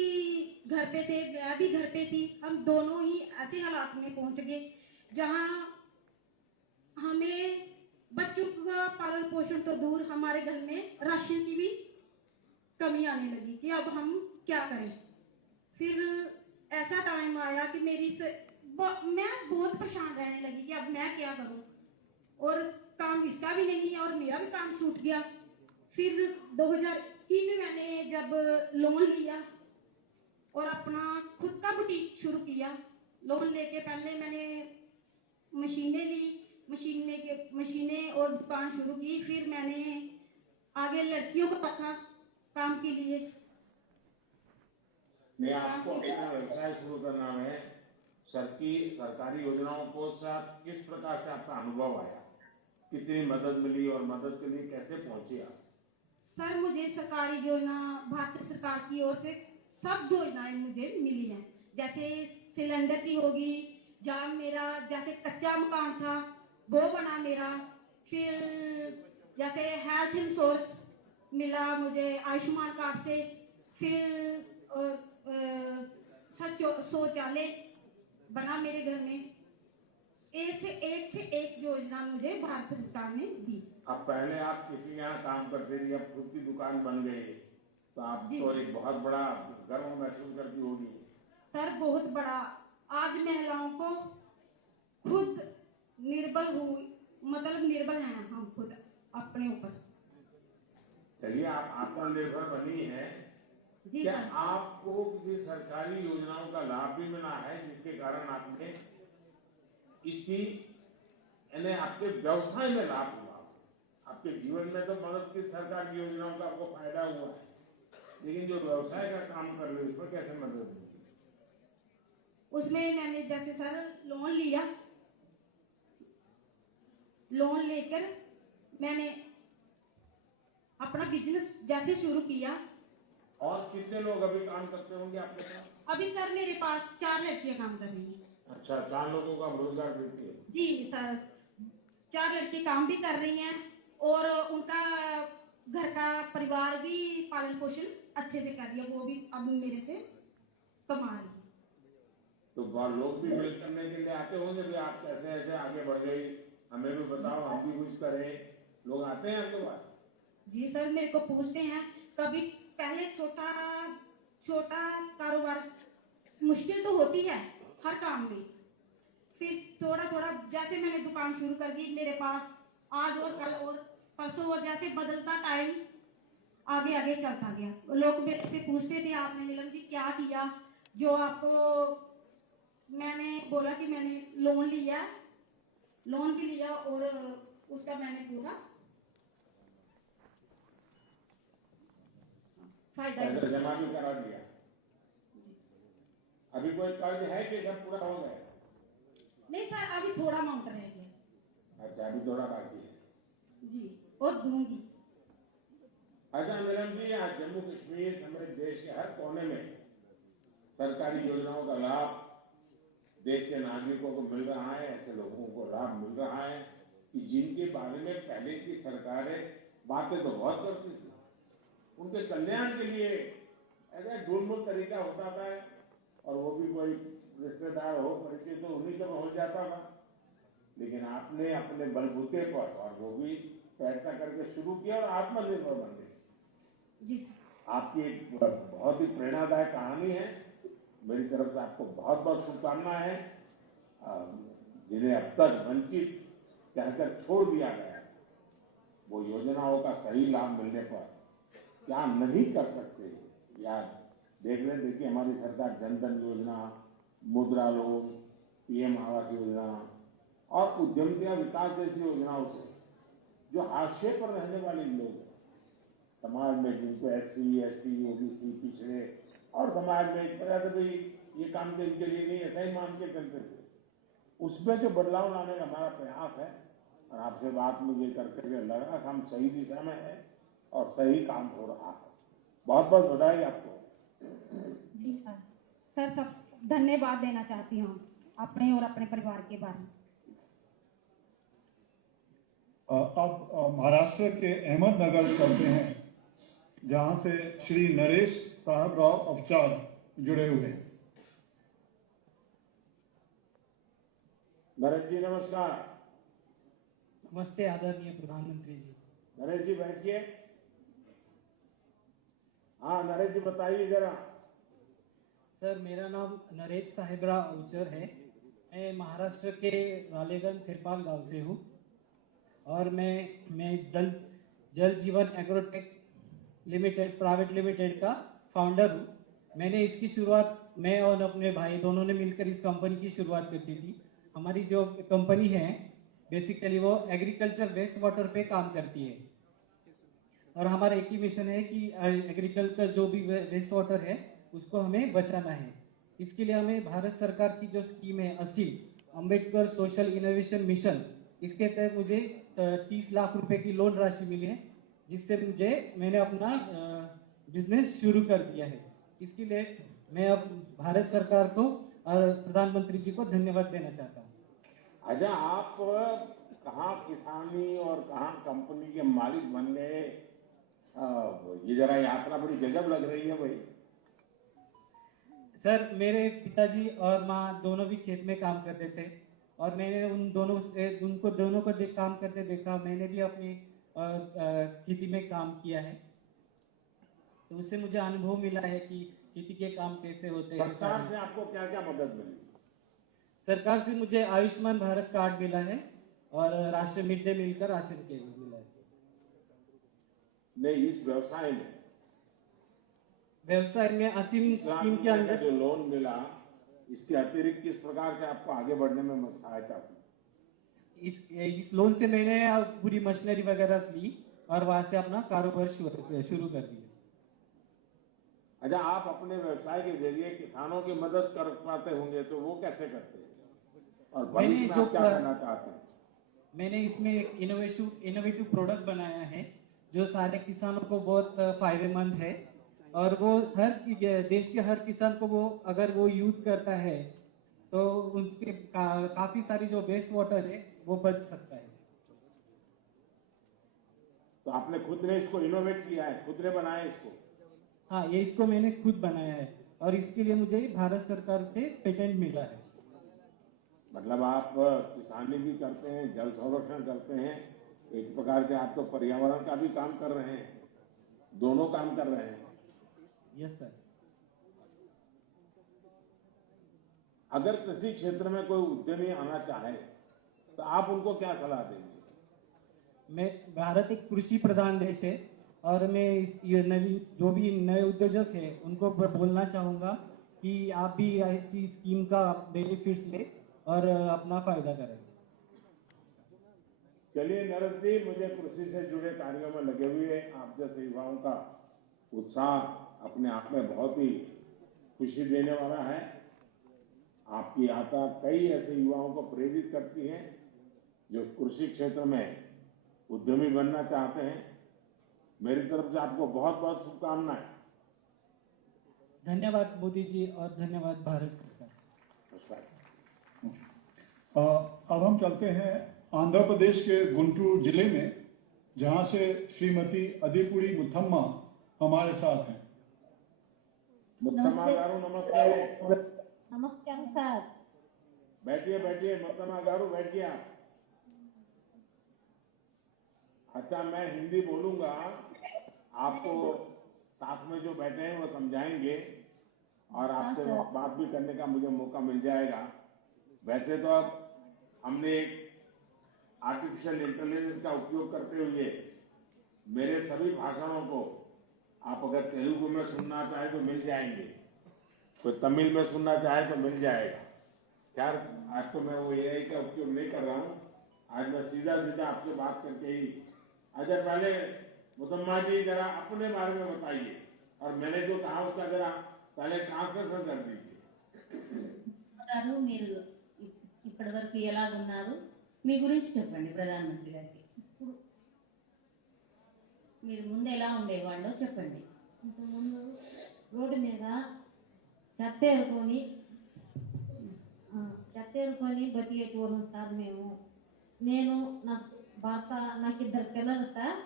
घर पे थे, मैं भी घर पे थी, हम दोनों ही ऐसे हालात में पहुंच गए जहां हमें बच्चों का पालन पोषण तो दूर, हमारे घर में राशन की भी कमी आने लगी कि अब हम क्या करें। फिर ऐसा टाइम आया कि मैं बहुत परेशान रहने लगी कि अब मैं क्या करूं, और काम इसका भी नहीं और मेरा भी काम छूट गया। फिर 2021 में मैंने जब लोन लिया और अपना खुद का बुटीक शुरू किया। लोन लेके पहले मैंने मशीनें ली, मशीनें और दुकान शुरू की। फिर मैंने आगे लड़कियों को रखा काम के लिए। नहीं, आपको अपना व्यवसाय शुरू करना है, सरकारी योजनाओं को साथ किस प्रकार से आपका अनुभव आया, कितनी मदद मिली और मदद के लिए कैसे पहुंचे आप? सर मुझे सरकारी योजना, भारत सरकार की ओर से सब योजनाएं मुझे मिली हैं। जैसे सिलेंडर की होगी, जहाँ मेरा जैसे कच्चा मकान था वो बना मेरा। फिर जैसे हेल्थ इंश्योरेंस मिला मुझे आयुष्मान कार्ड से। फिर शौचालय बना मेरे घर में। एक से एक योजना मुझे भारत सरकार ने दी। अब पहले आप किसी के यहाँ काम करते थे, अब खुद की दुकान बन गई, तो आप तो एक बहुत बड़ा गर्व महसूस करती होगी। सर बहुत बड़ा, आज महिलाओं को खुद निर्भर हैं हम खुद अपने ऊपर। चलिए, आप आत्मनिर्भर बनी है। जी क्या सर। आपको किसी सरकारी योजनाओं का लाभ भी मिला है जिसके कारण आपने इसकी यानी आपके व्यवसाय में लाभ हुआ? आपके जीवन में तो मदद की सरकार की योजनाओं का आपको फायदा हुआ है, लेकिन जो व्यवसाय का काम कर रहे हो उसमें कैसे मदद हुई? उसमें मैंने जैसे सर लोन लिया, लोन लेकर मैंने अपना बिजनेस जैसे शुरू किया। और कितने लोग अभी काम करते होंगे आपके पास? अभी सर मेरे पास 4 लड़कियां काम कर रही हैं। अच्छा, 4 लोगों को आप रोजगार देती है? जी सर, 4 लड़की काम भी कर रही हैं और उनका घर का परिवार भी पालन पोषण अच्छे से कर रही है, वो भी अब मेरे से कमा रही है। तो लोग भी हेल्प करने के लिए आते होंगे भी आप कैसे ऐसे आगे बढ़ गई, हमें भी बताओ, हम भी कुछ करें। लोग आते हैं आपके पास? जी सर, मेरे को पूछते हैं। कभी पहले छोटा कारोबार मुश्किल तो होती है हर काम में, फिर थोड़ा थोड़ा जैसे मैंने दुकान शुरू कर दी, मेरे पास आज और कल और परसों और जैसे बदलता टाइम आगे आगे चलता गया। लोग मेरे से पूछते थे आपने नीलम जी क्या किया, जो आपको, मैंने बोला कि मैंने लोन लिया, लोन भी लिया और उसका मैंने पूरा फायदा पैसा जमा भी करा दिया। अभी कोई कर्ज है कि सब पूरा हो गया? नहीं सर, अभी थोड़ा अमाउंट रह गया। अच्छा, अभी थोड़ा बाकी है जी, और दूंगी। अच्छा नीलम जी, आज जम्मू कश्मीर समेत देश के हर कोने में सरकारी योजनाओं का लाभ देश के नागरिकों को मिल रहा है। ऐसे लोगों को लाभ मिल रहा है कि जिनके बारे में पहले की सरकारें बातें तो बहुत करती थी, उनके कल्याण के लिए ऐसा ढूंढ तरीका होता था, और वो भी कोई रिश्तेदार हो, परिचय तो उन्हीं का हो जाता था। लेकिन आपने अपने बलबूते पर, और वो भी प्रयत्न करके शुरू किया और आत्मनिर्भर बन गए। जी सर। आपकी एक बहुत ही प्रेरणादायक कहानी है। मेरी तरफ से आपको बहुत बहुत शुभकामनाएं हैं। जिन्हें अब तक वंचित कहकर छोड़ दिया गया है, वो योजनाओं का सही लाभ मिलने पर क्या नहीं कर सकते। यार देखिए हमारी सरकार जन धन योजना, मुद्रा लोन, पीएम आवास योजना और उद्यमिता विकास जैसी योजनाओं से जो हाशिए पर रहने वाले लोग हैं समाज में, जिनको एससी, एसटी, ओबीसी, पिछड़े और समाज में भाई ये काम तो इनके लिए नहीं, ऐसा ही मान के चलते थे, उसमें जो बदलाव लाने का हमारा प्रयास है। और आपसे बात मुझे करके लगा कि हम सही दिशा में है और सही काम हो रहा है। बहुत बहुत बधाई आपको। जी सर, सर सब धन्यवाद देना चाहती हूँ अपने और अपने परिवार के बारे में। अब महाराष्ट्र के अहमदनगर चलते हैं, जहां से श्री नरेश साहबराव अवचार जुड़े हुए हैं। नरेश जी नमस्कार। नमस्ते आदरणीय प्रधानमंत्री जी। नरेश जी बैठिए। हाँ नरेश जी बताइए जरा। सर मेरा नाम नरेश साहेबराव अवचर है। मैं महाराष्ट्र के रालेगंज थिरपाल गांव से हूँ और मैं जल जीवन एग्रोटेक लिमिटेड प्राइवेट लिमिटेड का फाउंडर हूँ। मैंने इसकी शुरुआत, मैं और अपने भाई दोनों ने मिलकर इस कंपनी की शुरुआत करती थी। हमारी जो कंपनी है बेसिकली वो एग्रीकल्चर वेस्ट वाटर पे काम करती है और हमारा एक ही मिशन है कि एग्रीकल्चर जो भी वेस्ट वाटर है उसको हमें बचाना है। इसके लिए हमें भारत सरकार की जो स्कीम है असीम अंबेडकर सोशल इनोवेशन मिशन, इसके तहत मुझे 30 लाख रुपए की लोन राशि मिली है, जिससे मैंने अपना बिजनेस शुरू कर दिया है। इसके लिए मैं अब भारत सरकार को और प्रधानमंत्री जी को धन्यवाद देना चाहता हूँ। अच्छा, आप कहाँ किसानी और कहाँ कंपनी के मालिक बन गए? ये जरा यात्रा बड़ी गजब लग रही है भाई। सर मेरे पिताजी और माँ दोनों भी खेत में काम करते थे और मैंने उनको दोनों को काम करते देखा। मैंने भी अपनी खेती में काम किया है, तो उससे मुझे अनुभव मिला है कि खेती के काम कैसे होते हैं। सरकार से आपको क्या क्या मदद मिली? सरकार से मुझे आयुष्मान भारत कार्ड मिला है और राशन मिड डे मील का राशन के मिला है। ने इस व्यवसाय में असीम स्कीम के अंदर जो लोन मिला, इसके अतिरिक्त किस प्रकार से आपको आगे बढ़ने में सहायता की? इस लोन से मैंने पूरी मशीनरी वगैरह ली और वहां से अपना कारोबार शुरू कर दिया। अच्छा, आप अपने व्यवसाय के जरिए किसानों की मदद कर पाते होंगे, तो वो कैसे करते हैं और भविष्य में आप क्या करना चाहते हैं? मैंने इसमें एक इनोवेटिव प्रोडक्ट बनाया है जो सारे किसानों को बहुत फायदेमंद है और वो देश के हर किसान को वो अगर वो यूज करता है तो उसके काफी सारी जो वेस्ट वाटर है वो बच सकता है। तो आपने खुद ने इसको इनोवेट किया है, खुद ने बनाया इसको? हाँ, ये इसको मैंने खुद बनाया है और इसके लिए मुझे भारत सरकार से पेटेंट मिला है। मतलब आप किसानी भी करते हैं, जल संरक्षण करते हैं, एक प्रकार से आप तो पर्यावरण का भी काम कर रहे हैं, दोनों काम कर रहे हैं। Yes sir. अगर कृषि क्षेत्र में कोई उद्यमी आना चाहे तो आप उनको क्या सलाह देंगे? भारत एक कृषि प्रधान देश है और मैं जो भी नए उद्योजक है उनको बोलना चाहूंगा कि आप भी ऐसी स्कीम का बेनिफिट्स ले और अपना फायदा करें। चलिए नरेश जी, मुझे कृषि से जुड़े कार्यों में लगे हुए आप जैसे युवाओं का उत्साह अपने आप में बहुत ही खुशी देने वाला है। आपकी यात्रा कई ऐसे युवाओं को प्रेरित करती है जो कृषि क्षेत्र में उद्यमी बनना चाहते हैं। मेरी तरफ से आपको बहुत बहुत शुभकामनाएं। धन्यवाद मोदी जी और धन्यवाद भारत सरकार। अब हम चलते हैं आंध्र प्रदेश के गुंटूर जिले में, जहां से श्रीमती अदिपुड़ी मुथम्मा हमारे साथ हैं। मुथम्मा गारू नमस्ते। नमस्कार सर। बैठिए बैठिए मुथम्मा गारू, बैठिए आप। अच्छा, मैं हिंदी बोलूंगा, आपको साथ में जो बैठे हैं वो समझाएंगे और आपसे बात भी करने का मुझे मौका मिल जाएगा। वैसे तो अब हमने एक आर्टिफिशियल इंटेलिजेंस का उपयोग करते हुए मेरे सभी भाषणों को आप अगर तेलुगु में सुनना चाहे तो मिल जाएंगे, कोई तमिल में सुनना चाहे तो मिल जाएगा। खैर, आज तो मैं वो एआई का उपयोग नहीं कर रहा हूँ, आज मैं सीधा सीधा आपसे बात करके ही। अच्छा, पहले मुथम्मा जी जरा अपने बारे में बताइए और मैंने जो कहा उसका जरा पहले ट्रांसलेशन कर दीजिए। మీరు ఇప్పటి వరకు ఎలా ఉన్నారు, మీ గురించి చెప్పండి ప్రధానమంత్రి గారికి. మీరు ముందు ఎలా ఉండేవాళ్ళో చెప్పండి. ఇంతకుముందు రోడ్డు మీద చెత్త ఏరుకొని బతికేటోళ్ళం సార్ మేము. నేను నా భర్త, నాకు 2 పిల్లలు సార్.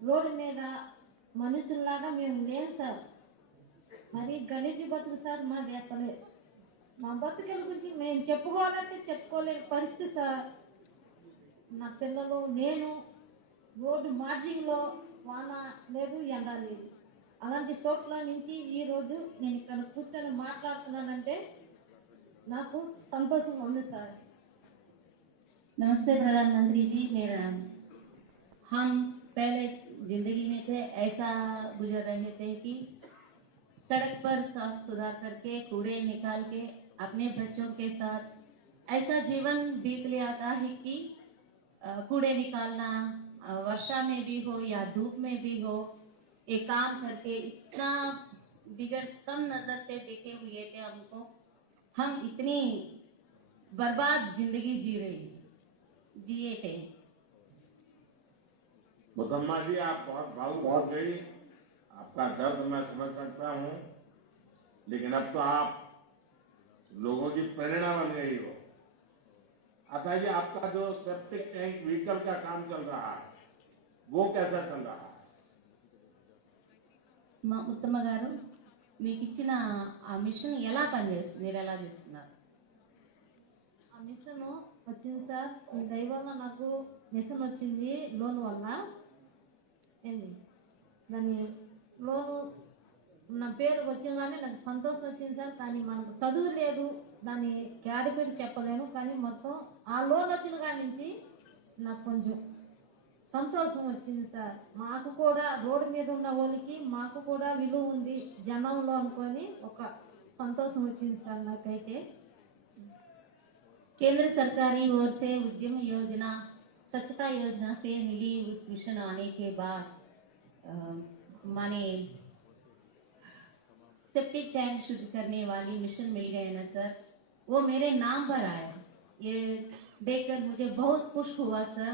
రోడ్డు మీద మనుషుల్లాగా మేము లేం సార్. మరి గలీజీ బతుకు సార్ మాది అసలే. మా బతుకుల గురించి మేము చెప్పుకోవాలంటే చెప్పుకోలేని పరిస్థితి సార్. నా పిల్లలు, నేను రోడ్డు మార్జింగ్ లో వాన లేదు, ఎండ లేదు, అలాంటి చోట్ల నుంచి ఈ రోజు నేను ఇక్కడ కూర్చొని మాట్లాడుతున్నానంటే నాకు సంతోషంగా ఉంది సార్. नमस्ते प्रधानमंत्री जी। मेरा हम पहले जिंदगी में थे, ऐसा गुजर रहे थे कि सड़क पर साफ सुधार करके कूड़े निकाल के अपने बच्चों के साथ ऐसा जीवन बीत लिया था है कि कूड़े निकालना वर्षा में भी हो या धूप में भी हो, ये काम करके इतना बिगड़ कम नजर से देखे हुए थे हमको। हम इतनी बर्बाद जिंदगी जिए थे। मुथम्मा जी, आप बहुत भावुक हो गई, आपका दर्द मैं समझ सकता हूँ, लेकिन अब तो आप लोगों की प्रेरणा बन गई हो। अच्छा, ये आपका जो सेप्टिक टैंक व्हीकल का काम चल रहा है वो कैसा चल रहा है? మా ఉత్తమ గారు, మీకు ఇచ్చిన ఆ మిషన్ ఎలా పనిచేస్తుంది, మీరు ఎలా చేస్తున్నారు? ఆ మిషన్ వచ్చింది సార్, మీ దయ వల్ల నాకు మిషన్ వచ్చింది లోన్ వల్ల. దాన్ని లోను నా పేరు వచ్చిందని నాకు సంతోషం వచ్చింది సార్. కానీ మనకు చదువు లేదు, దాన్ని క్యారిపేరు చెప్పలేను. కానీ మొత్తం ఆ లోన్ వచ్చిన కాడి నుంచి నాకు కొంచెం సంతోషం వచ్చింది సార్. మాకు కూడా రోడ్డు మీద ఉన్న వాళ్ళకి మాకు కూడా విలువ ఉంది జనంలో అనుకొని ఒక సంతోషం వచ్చింది సార్ నాకైతే. केंद्र सरकारी ओर से उद्यम योजना स्वच्छता योजना से मिली उस मिशन आने के बाद माने सेप्टिक टैंक शुद्ध करने वाली मिशन मिल गए ना सर, वो मेरे नाम पर आया। ये देखकर मुझे बहुत खुश हुआ सर।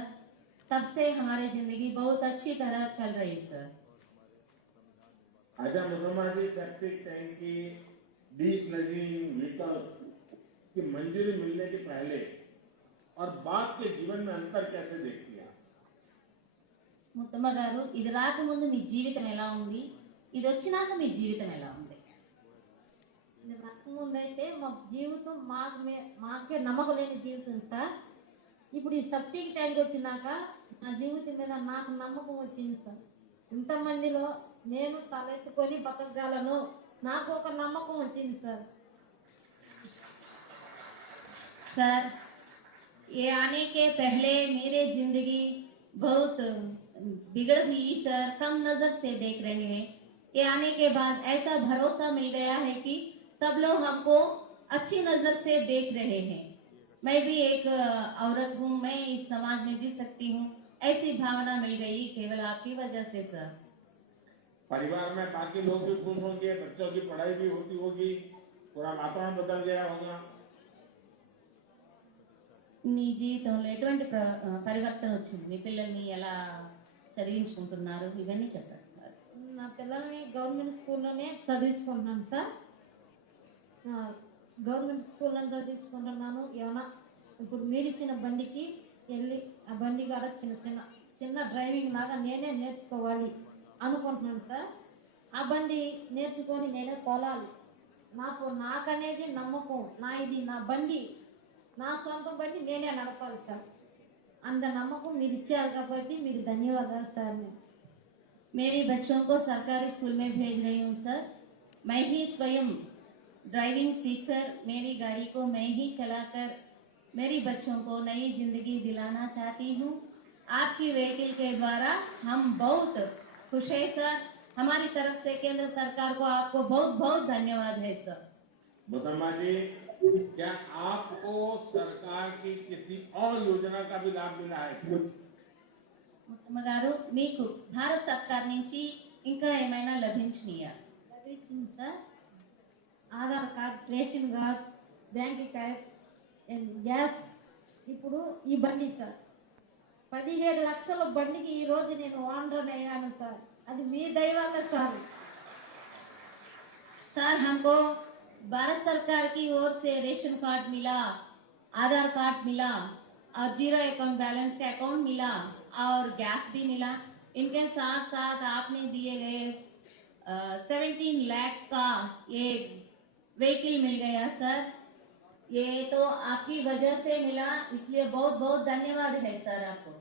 तब से हमारी जिंदगी बहुत अच्छी तरह चल रही सर। अच्छा मुसम्मा जी, सेप्टिक टैंक की डिस्लजिंग व्हीकल की मंजूरी मिलने के पहले और बाद के जीवन में अंतर कैसे देखती हैं? ముత్తమ్మ గారు, ఇది రాకముందు మీ జీవితం ఎలా ఉంది, ఇది వచ్చినాక మీ జీవితం ఎలా ఉంది? ఇది రాకముందైతే మా జీవితం మాకే నమ్మకం లేని జీవితం సార్. ఇప్పుడు ఈ సెప్టిక్ ట్యాంక్ వచ్చినాక నా జీవితం మీద నాకు నమ్మకం వచ్చింది సార్. ఇంతమందిలో నేను తలెత్తుకొని బతకగలను, నాకు ఒక నమ్మకం వచ్చింది సార్. सर, ये आने के पहले मेरे जिंदगी बहुत बिगड़ हुई सर, कम नजर से देख रहे हैं। ये आने के बाद ऐसा भरोसा मिल गया है कि सब लोग हमको अच्छी नजर से देख रहे हैं। मैं भी एक औरत हूँ, मैं इस समाज में जी सकती हूँ, ऐसी भावना मिल गई केवल आपकी वजह से सर। परिवार में बाकी लोग भी खुश होंगे, बच्चों की पढ़ाई भी होती होगी, पूरा वातावरण बदल गया होगा। నీ జీవితంలో ఎటువంటి పరివర్తన వచ్చింది? మీ పిల్లల్ని ఎలా చదివించుకుంటున్నారు? ఇవన్నీ చెప్పండి సార్. నా పిల్లల్ని గవర్నమెంట్ స్కూల్లోనే చదివించుకుంటున్నాను సార్. గవర్నమెంట్ స్కూల్లో చదివించుకుంటున్నాను. ఏమన్నా ఇప్పుడు మీరు ఇచ్చిన బండికి వెళ్ళి ఆ బండి కాడ చిన్న డ్రైవింగ్ లాగా నేనే నేర్చుకోవాలి అనుకుంటున్నాను సార్. ఆ బండి నేర్చుకొని నేనే తోలాలి. నాకనేది నమ్మకం, నా బండి, నా సొంత బండి నేనే నడపాలి సార్. అంత నమ్మకం మీరు ఇచ్చారు కాబట్టి మీకు ధన్యవాదాలు సార్. मेरे बच्चों को सरकारी स्कूल में भेज रही हूँ सर। मैं ही स्वयं ड्राइविंग सीखकर मेरी गाड़ी को मैं ही चलाकर मेरी बच्चों को नई जिंदगी दिलाना चाहती हूँ। आपकी व्हीकल के द्वारा हम बहुत खुश है सर। हमारी तरफ से केंद्र सरकार को आपको बहुत बहुत धन्यवाद है सर। मुसम्मा जी, क्या आपको सरकार की किसी और योजना का भी लाभ मिला है? ముత్తమ్మ గారు, మీకు భారత సర్కార్ నుంచి ఇంకా ఏమైనా లభించినాయా? లభించింది sir. Aadhaar card, ration card, bank card, gas. ఇప్పుడు ఈ బండి సార్ 17 లక్షల బండికి ఈ రోజు నేను ఓనర్ అయ్యాను సార్. అది మీ దయ వల్ల సార్. सर, हमको भारत सरकार की ओर से रेशन कार्ड मिला, आधार कार्ड मिला और जीरो अकाउंट बैलेंस का अकाउंट मिला और गैस भी मिला। इनके साथ साथ आपने दिए गए 17 लाख का ये व्हीकल मिल गया सर। ये तो आपकी वजह से मिला, इसलिए बहुत बहुत धन्यवाद है सर आपको।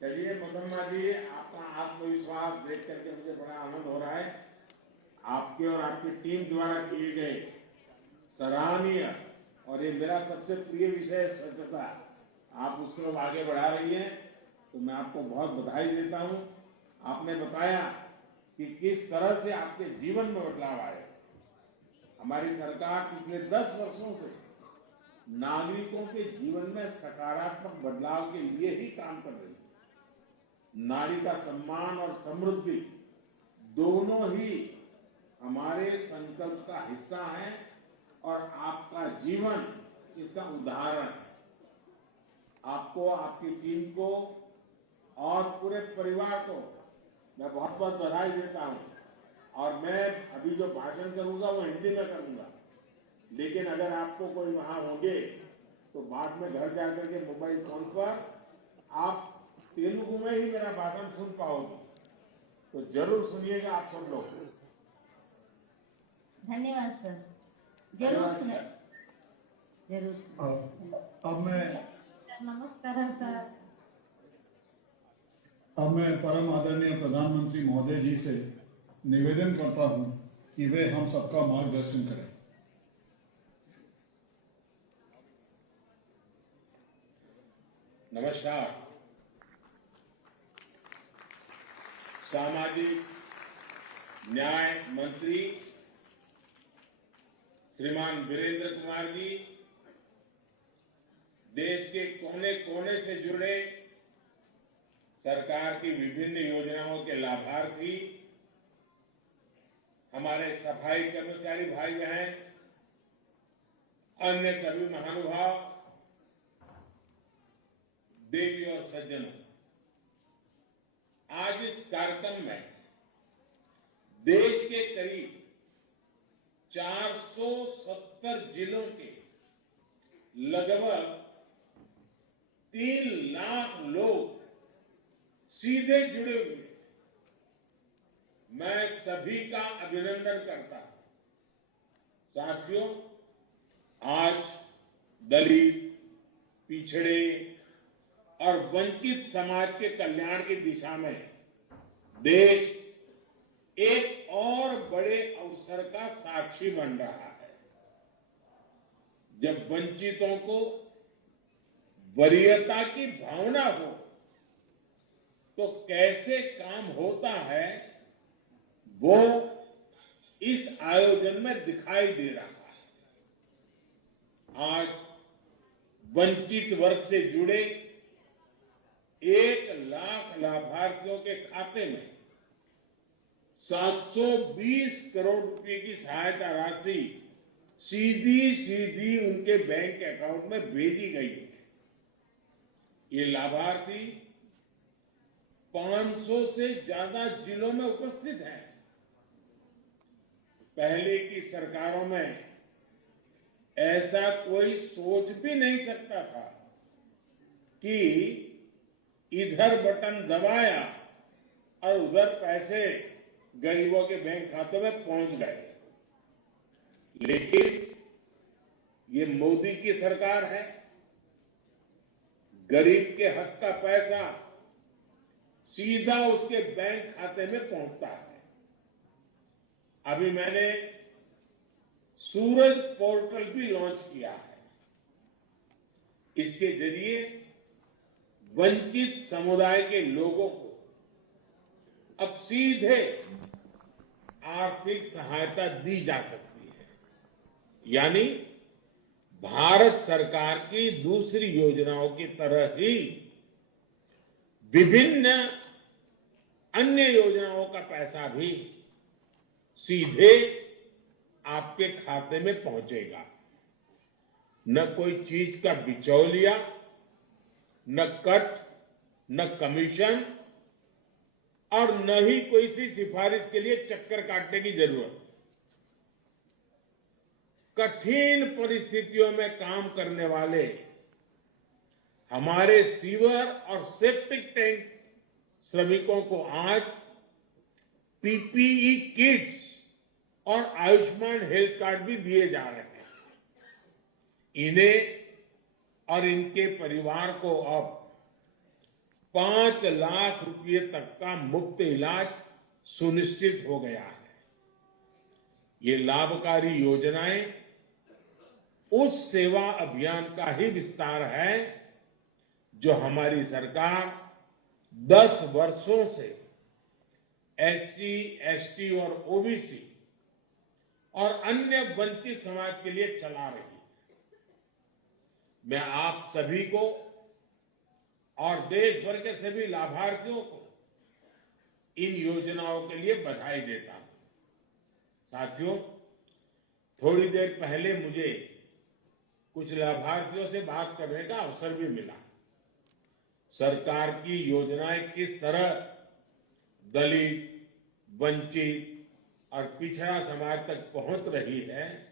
चलिए मुसम्मा जी, आपका आत्मविश्वास देख करके मुझे बड़ा आनंद हो रहा है। आपके और आपकी टीम द्वारा किए गए सराहनीय और ये मेरा सबसे प्रिय विषय स्वच्छता, आप उसको आगे बढ़ा रही हैं, तो मैं आपको बहुत बधाई देता हूं। आपने बताया कि किस तरह से आपके जीवन में बदलाव आए। हमारी सरकार पिछले 10 वर्षों से नागरिकों के जीवन में सकारात्मक बदलाव के लिए ही काम कर रही है। नारी का सम्मान और समृद्धि दोनों ही हमारे संकल्प का हिस्सा है और आपका जीवन इसका उदाहरण है। आपको, आपकी टीम को और पूरे परिवार को मैं बहुत बहुत बधाई देता हूं। और मैं अभी जो भाषण करूंगा वो हिंदी में करूंगा, लेकिन अगर आपको कोई वहां होंगे तो बाद में घर जाकर के मोबाइल फोन पर आप तेलुगु में ही मेरा भाषण सुन पाओगे, तो जरूर सुनिएगा आप सब लोग। धन्यवाद सर, जरूर सुने, जरूर सुने। अब मैं नमस्कार सर। अब मैं परम आदरणीय प्रधानमंत्री महोदय जी से निवेदन करता हूं कि वे हम सबका मार्गदर्शन करें। नमस्कार। सामाजिक न्याय मंत्री श्रीमान वीरेंद्र कुमार जी, देश के कोने कोने से जुड़े सरकार की विभिन्न योजनाओं के लाभार्थी, हमारे सफाई कर्मचारी भाई बहन, अन्य सभी महानुभाव, देवी और सज्जनों, आज इस कार्यक्रम में देश के करीब 470 जिलों के लगभग 3 लाख लोग सीधे जुड़े हुए हैं। मैं सभी का अभिनंदन करता हूं। साथियों, आज दलित, पिछड़े और वंचित समाज के कल्याण की दिशा में देश एक और बड़े अवसर का साक्षी बन रहा है। जब वंचितों को वरीयता की भावना हो तो कैसे काम होता है, वो इस आयोजन में दिखाई दे रहा है। आज वंचित वर्ग से जुड़े 1 लाख लाभार्थियों के खाते में 720 करोड़ रुपए की सहायता राशि सीधी उनके बैंक अकाउंट में भेजी गई है। ये लाभार्थी 500 से ज्यादा जिलों में उपस्थित हैं। पहले की सरकारों में ऐसा कोई सोच भी नहीं सकता था कि इधर बटन दबाया और उधर पैसे गरीबों के बैंक खातों में पहुंच गए। लेकिन ये मोदी की सरकार है, गरीब के हक का पैसा सीधा उसके बैंक खाते में पहुंचता है। अभी मैंने सूरज पोर्टल भी लॉन्च किया है। इसके जरिए वंचित समुदाय के लोगों को अब सीधे आर्थिक सहायता दी जा सकती है। यानी भारत सरकार की दूसरी योजनाओं की तरह ही विभिन्न अन्य योजनाओं का पैसा भी सीधे आपके खाते में पहुंचेगा। न कोई चीज का बिचौलिया, न कट, न कमीशन और न ही कोई सी सिफारिश के लिए चक्कर काटने की जरूरत। कठिन परिस्थितियों में काम करने वाले हमारे सीवर और सेप्टिक टैंक श्रमिकों को आज पीपीई किट्स और आयुष्मान हेल्थ कार्ड भी दिए जा रहे हैं। इन्हें और इनके परिवार को अब 5 लाख रुपए तक का मुफ्त इलाज सुनिश्चित हो गया है। ये लाभकारी योजनाएं उस सेवा अभियान का ही विस्तार है जो हमारी सरकार 10 वर्षों से एससी, एसटी और ओबीसी और अन्य वंचित समाज के लिए चला रही है। मैं आप सभी को और देश भर के सभी लाभार्थियों को इन योजनाओं के लिए बधाई देता हूं। साथियों, थोड़ी देर पहले मुझे कुछ लाभार्थियों से बात करने का अवसर भी मिला। सरकार की योजनाएं किस तरह दलित, वंचित और पिछड़ा समाज तक पहुंच रही है,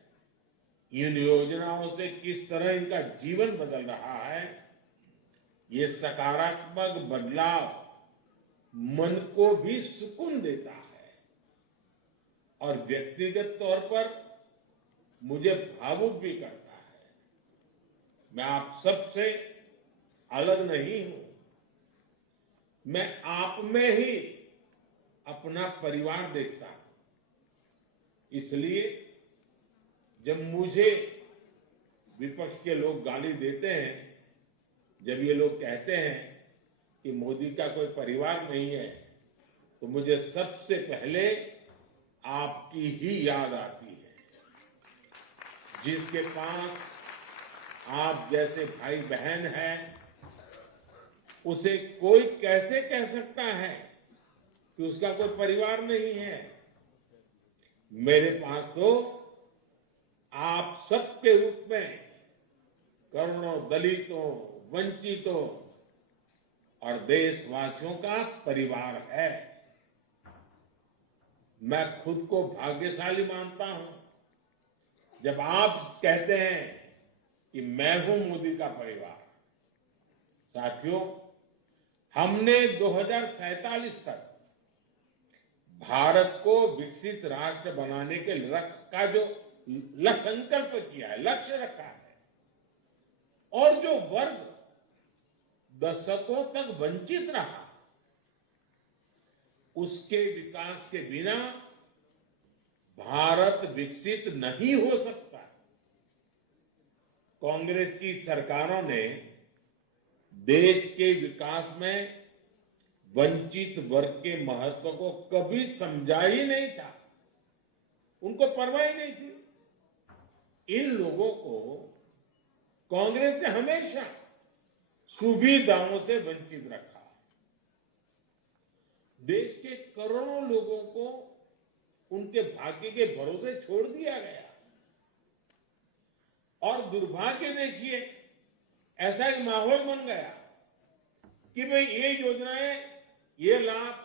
इन योजनाओं से किस तरह इनका जीवन बदल रहा है, ये सकारात्मक बदलाव मन को भी सुकून देता है और व्यक्तिगत तौर पर मुझे भावुक भी करता है। मैं आप सबसे अलग नहीं हूं। मैं आप में ही अपना परिवार देखता हूं। इसलिए जब मुझे विपक्ष के लोग गाली देते हैं, जब ये लोग कहते हैं कि मोदी का कोई परिवार नहीं है, तो तो मुझे सबसे पहले आपकी ही याद आती है, जिसके पास आप जैसे भाई बहन हैं, उसे कोई कैसे कह सकता है कि उसका कोई परिवार नहीं है। मेरे पास तो आप सबके रूप में करोड़ों दलितों, वंचितों और देशवासियों का परिवार है। मैं खुद को भाग्यशाली मानता हूं जब आप कहते हैं कि मैं हूं मोदी का परिवार। साथियों, हमने 2047 तक भारत को विकसित राष्ट्र बनाने के का जो संकल्प किया है, लक्ष्य रखा है, और जो वर्ग दशकों तक वंचित रहा, उसके विकास के बिना भारत विकसित नहीं हो सकता। कांग्रेस की सरकारों ने देश के विकास में वंचित वर्ग के महत्व को कभी समझा ही नहीं था, उनको परवाह ही नहीं थी। इन लोगों को कांग्रेस ने हमेशा सुविधाओं से वंचित रखा। देश के करोड़ों लोगों को उनके भाग्य के भरोसे छोड़ दिया गया। और दुर्भाग्य देखिए, ऐसा एक माहौल बन गया कि भाई ये योजनाएं, ये लाभ,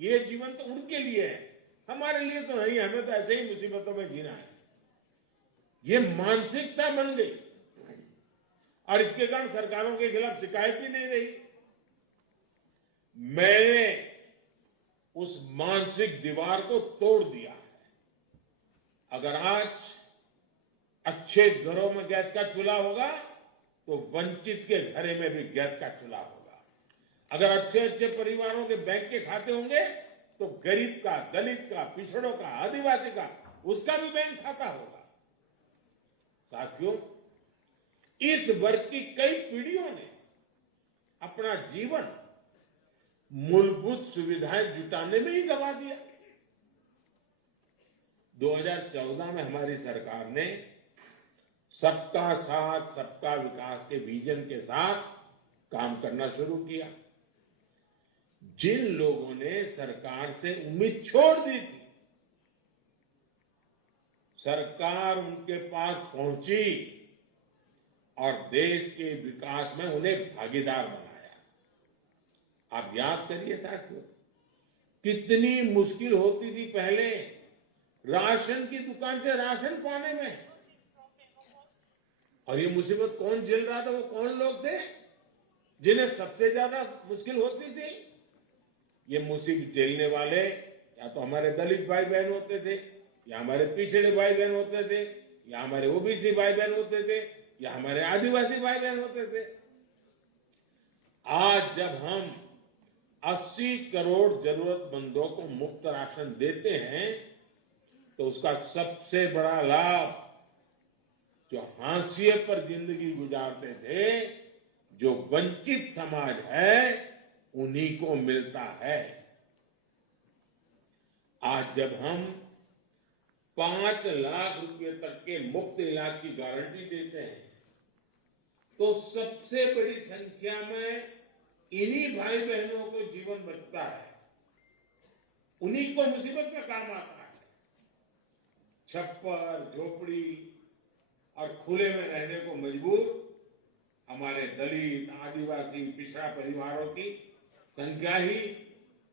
ये जीवन तो उनके लिए है, हमारे लिए तो नहीं, हमें तो ऐसे ही मुसीबतों में जीना है। ये मानसिकता बन गई और इसके कारण सरकारों के खिलाफ शिकायत भी नहीं रही। मैंने उस मानसिक दीवार को तोड़ दिया है। अगर आज अच्छे घरों में गैस का चूल्हा होगा तो वंचित के घरे में भी गैस का चूल्हा होगा। अगर अच्छे अच्छे परिवारों के बैंक के खाते होंगे तो गरीब का, दलित का, पिछड़ों का, आदिवासी का, उसका भी बैंक खाता होगा। साथियों, इस वर्ग की कई पीढ़ियों ने अपना जीवन मूलभूत सुविधाएं जुटाने में ही गंवा दिया। 2014 में हमारी सरकार ने सबका साथ, सबका विकास के विजन के साथ काम करना शुरू किया। जिन लोगों ने सरकार से उम्मीद छोड़ दी थी, सरकार उनके पास पहुंची और देश के विकास में उन्हें भागीदार बनाया। आप याद करिए साथियों, कितनी मुश्किल होती थी पहले राशन की दुकान से राशन पाने में, और ये मुसीबत कौन झेल रहा था? वो कौन लोग थे जिन्हें सबसे ज्यादा मुश्किल होती थी? ये मुसीबत झेलने वाले या तो हमारे दलित भाई बहन होते थे, या हमारे पिछड़े भाई बहन होते थे, या हमारे ओबीसी भाई बहन होते थे, या हमारे आदिवासी भाई बहन होते थे। आज जब हम 80 करोड़ जरूरतमंदों को मुफ्त राशन देते हैं तो उसका सबसे बड़ा लाभ जो हाशिए पर जिंदगी गुजारते थे, जो वंचित समाज है, उन्हीं को मिलता है। आज जब हम 5 लाख रुपए तक के मुफ्त इलाज की गारंटी देते हैं तो सबसे बड़ी संख्या में इन्हीं भाई बहनों को जीवन बचता है, उन्हीं को मुसीबत में काम आता है। छप्पर, झोपड़ी और खुले में रहने को मजबूर हमारे दलित, आदिवासी, पिछड़ा परिवारों की संख्या ही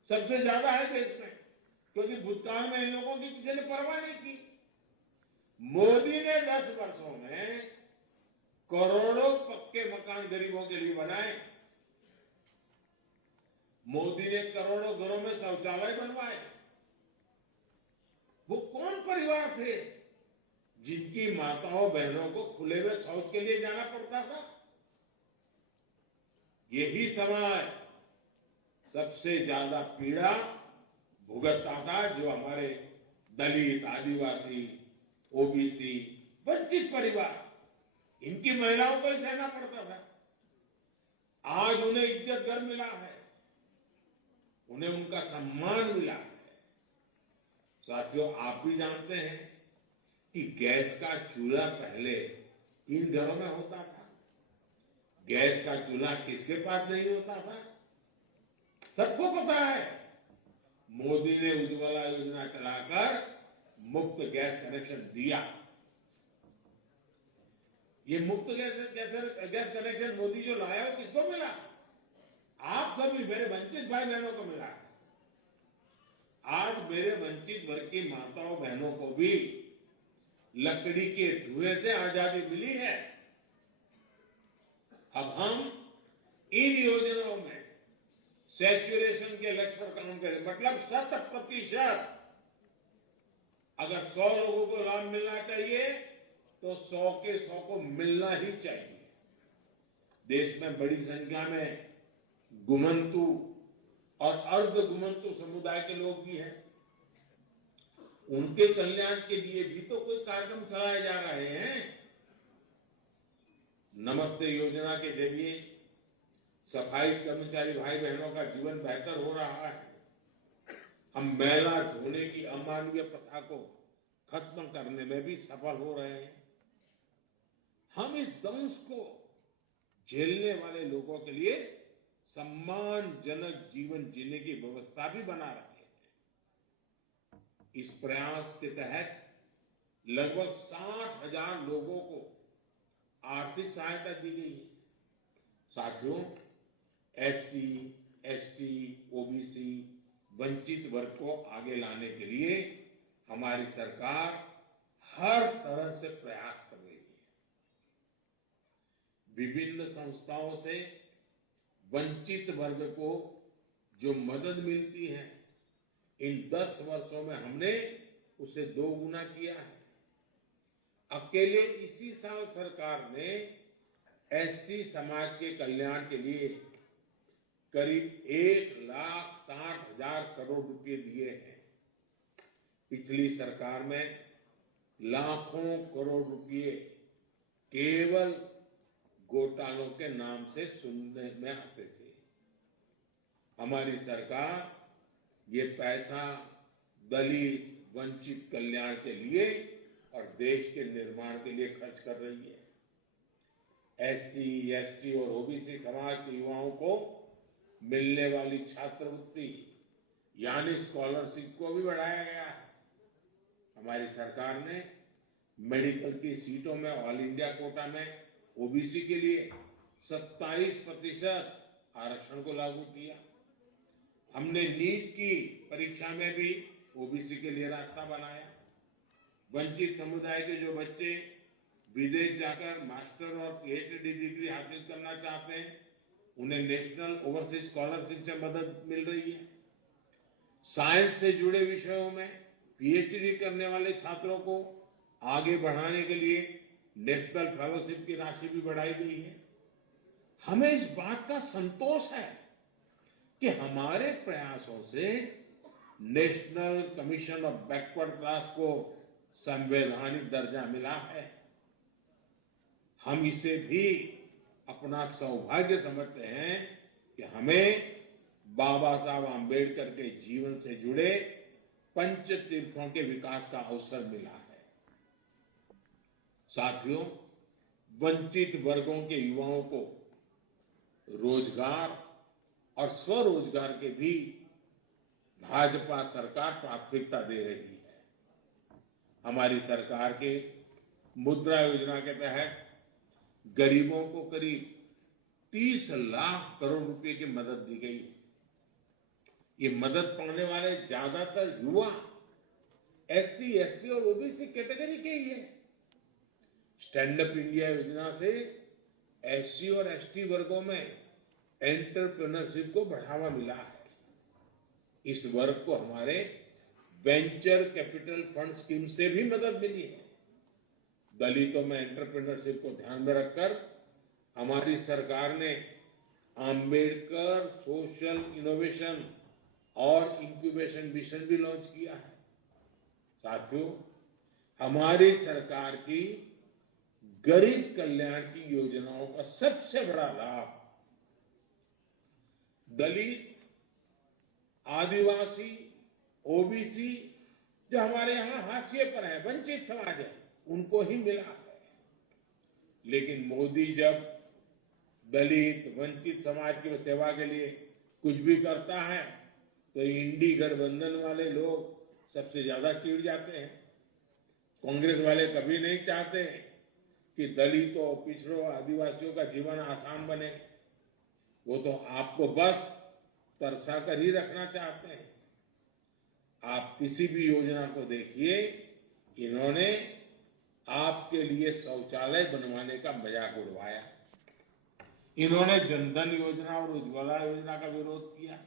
सबसे ज्यादा है देश में, क्योंकि भूतकाल में इन लोगों की किसी ने परवाह नहीं की। मोदी ने 10 वर्षों में करोड़ों पक्के मकान गरीबों के लिए बनाए। मोदी ने करोड़ों घरों में शौचालय बनवाए। वो कौन परिवार थे जिनकी माताओं बहनों को खुले में शौच के लिए जाना पड़ता था? यही समाज सबसे ज्यादा पीड़ा भुगतता था, जो हमारे दलित, आदिवासी, ओबीसी, वंचित परिवार, इनकी महिलाओं को ही सहना पड़ता था। आज उन्हें इज्जत घर मिला है, उन्हें उनका सम्मान मिला है। साथियों, आप भी जानते हैं कि गैस का चूल्हा पहले 3 घरों में होता था। गैस का चूल्हा किसके पास नहीं होता था? सबको पता है। मोदी ने उज्ज्वला योजना चलाकर मुफ्त गैस कनेक्शन दिया। ये मुफ्त गैस कनेक्शन मोदी जो लाया वो किसको मिला? आप सभी मेरे वंचित भाई बहनों को मिला। आज मेरे वंचित वर्ग की माताओं बहनों को भी लकड़ी के धुएं से आजादी मिली है। अब हम इन योजनाओं में सैचुरेशन के लक्ष्य पर काम करें, मतलब 100%। अगर 100 लोगों को लाभ मिलना चाहिए तो 100 के 100 को मिलना ही चाहिए। देश में बड़ी संख्या में गुमंतु और अर्ध गुमंतु समुदाय के लोग भी हैं। उनके कल्याण के लिए भी तो कोई कार्यक्रम चलाए जा रहे हैं। नमस्ते योजना के जरिए सफाई कर्मचारी भाई बहनों का जीवन बेहतर हो रहा है। हम मैला धोने की अमानवीय प्रथा को खत्म करने में भी सफल हो रहे हैं। हम इस दंश को झेलने वाले लोगों के लिए सम्मानजनक जीवन जीने की व्यवस्था भी बना रहे हैं। इस प्रयास के तहत लगभग 60,000 लोगों को आर्थिक सहायता दी गई है। साथियों, एससी, एसटी, ओबीसी, वंचित वर्ग को आगे लाने के लिए हमारी सरकार हर तरह से प्रयास कर रही है। विभिन्न संस्थाओं से वंचित वर्ग को जो मदद मिलती है, इन 10 वर्षों में हमने उसे 2 गुना किया है। अकेले इसी साल सरकार ने एससी समाज के कल्याण के लिए करीब 1,60,000 करोड़ रुपए दिए हैं। पिछली सरकार में लाखों करोड़ रुपए केवल घोटालों के नाम से सुनने में आते थे। हमारी सरकार ये पैसा दलित वंचित कल्याण के लिए और देश के निर्माण के लिए खर्च कर रही है। एससी, एसटी और ओबीसी समाज के युवाओं को मिलने वाली छात्रवृत्ति यानी स्कॉलरशिप को भी बढ़ाया गया है। हमारी सरकार ने मेडिकल की सीटों में ऑल इंडिया कोटा में ओबीसी के लिए 27% आरक्षण को लागू किया। हमने नीट की परीक्षा में भी ओबीसी के लिए रास्ता बनाया। वंचित समुदाय के जो बच्चे विदेश जाकर मास्टर और पीएचडी डिग्री हासिल करना चाहते हैं, उन्हें नेशनल ओवरसीज स्कॉलरशिप से मदद मिल रही है। साइंस से जुड़े विषयों में पीएचडी करने वाले छात्रों को आगे बढ़ाने के लिए नेशनल फेलोशिप की राशि भी बढ़ाई गई है। हमें इस बात का संतोष है कि हमारे प्रयासों से national commission of backward class को संवैधानिक दर्जा मिला है। हम इसे भी अपना सौभाग्य समझते हैं कि हमें बाबा साहब आंबेडकर के जीवन से जुड़े पंच तीर्थों के विकास का अवसर मिला है। साथियों, वंचित वर्गों के युवाओं को रोजगार और स्वरोजगार के भी भाजपा सरकार प्राथमिकता दे रही है। हमारी सरकार के मुद्रा योजना के तहत गरीबों को करीब 30 लाख करोड़ रुपए की मदद दी गई है। ये मदद पाने वाले ज्यादातर युवा एससी, एसटी और ओबीसी कैटेगरी के ही है। स्टैंड अप इंडिया योजना से एससी और एसटी वर्गों में एंटरप्रेन्योरशिप को बढ़ावा मिला है। इस वर्ग को हमारे वेंचर कैपिटल फंड स्कीम से भी मदद मिली है। दलितों में एंटरप्रेन्योरशिप को ध्यान में रखकर हमारी सरकार ने अंबेडकर सोशल इनोवेशन और इंक्यूबेशन मिशन भी लॉन्च किया है। साथियों, हमारी सरकार की गरीब कल्याण की योजनाओं का सबसे बड़ा लाभ दलित आदिवासी, ओबीसी जो हमारे यहाँ हाशिए पर है, वंचित समाज है, उनको ही मिला है। लेकिन मोदी जब दलित, वंचित समाज की सेवा के लिए कुछ भी करता है तो इंडी गठबंधन वाले लोग सबसे ज्यादा चिढ़ जाते हैं। कांग्रेस वाले कभी नहीं चाहते कि दलितों, पिछड़ों, आदिवासियों का जीवन आसान बने। वो तो आपको बस तरसा कर ही रखना चाहते हैं। आप किसी भी योजना को देखिए, इन्होंने आपके लिए शौचालय बनवाने का मजाक उड़वाया। इन्होंने जनधन योजना और उज्ज्वला योजना का विरोध किया।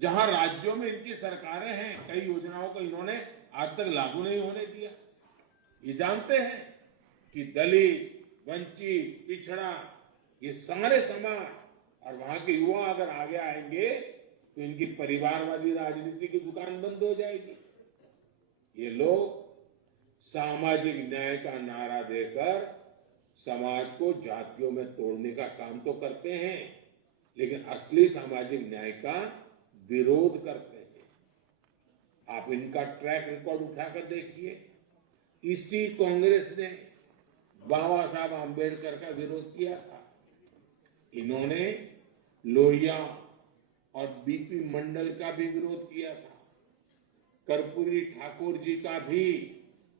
जहां राज्यों में इनकी सरकारें हैं, कई योजनाओं को इन्होंने आज तक लागू नहीं होने दिया। ये जानते हैं कि दलित, वंचित, पिछड़ा, ये सारे समाज और वहां के युवा अगर आगे आएंगे तो इनकी परिवारवादी राजनीति की दुकान बंद हो जाएगी। ये लोग सामाजिक न्याय का नारा देकर समाज को जातियों में तोड़ने का काम तो करते हैं, लेकिन असली सामाजिक न्याय का विरोध करते हैं। आप इनका ट्रैक रिकॉर्ड उठाकर देखिए। इसी कांग्रेस ने बाबा साहब आंबेडकर का विरोध किया था। इन्होंने लोहिया और बीपी मंडल का भी विरोध किया था। कर्पूरी ठाकुर जी का भी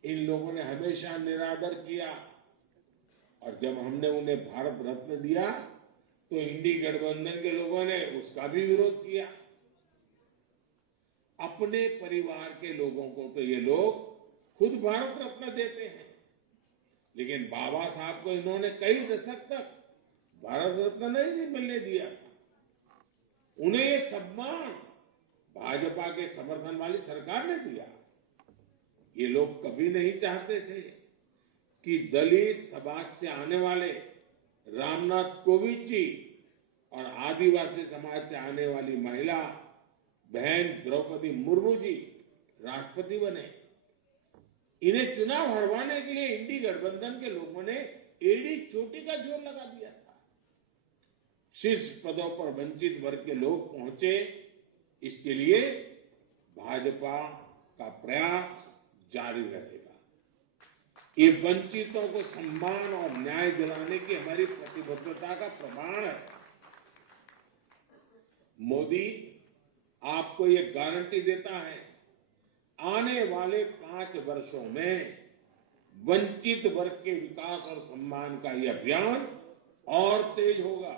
इन लोगों ने हमेशा निरादर किया। और जब हमने उन्हें भारत रत्न दिया तो इंडी गठबंधन के लोगों ने उसका भी विरोध किया। अपने परिवार के लोगों को तो ये लोग खुद भारत रत्न देते हैं, लेकिन बाबा साहब को इन्होंने कई दशक तक भारत रत्न नहीं मिलने दिया था। उन्हें ये सम्मान भाजपा के समर्थन वाली सरकार ने दिया। ये लोग कभी नहीं चाहते थे कि दलित समाज से आने वाले रामनाथ कोविंद जी और आदिवासी समाज से आने वाली महिला बहन द्रौपदी मुर्मू जी राष्ट्रपति बने। इन्हें चुनाव हरवाने के लिए इंडी गठबंधन के लोगों ने एड़ी चोटी का जोर लगा दिया था। शीर्ष पदों पर वंचित वर्ग के लोग पहुंचे, इसके लिए भाजपा का प्रयास जारी रहेगा। ये वंचितों को सम्मान और न्याय दिलाने की हमारी प्रतिबद्धता का प्रमाण है। मोदी आपको ये गारंटी देता है, आने वाले 5 वर्षों में वंचित वर्ग के विकास और सम्मान का यह अभियान और तेज होगा।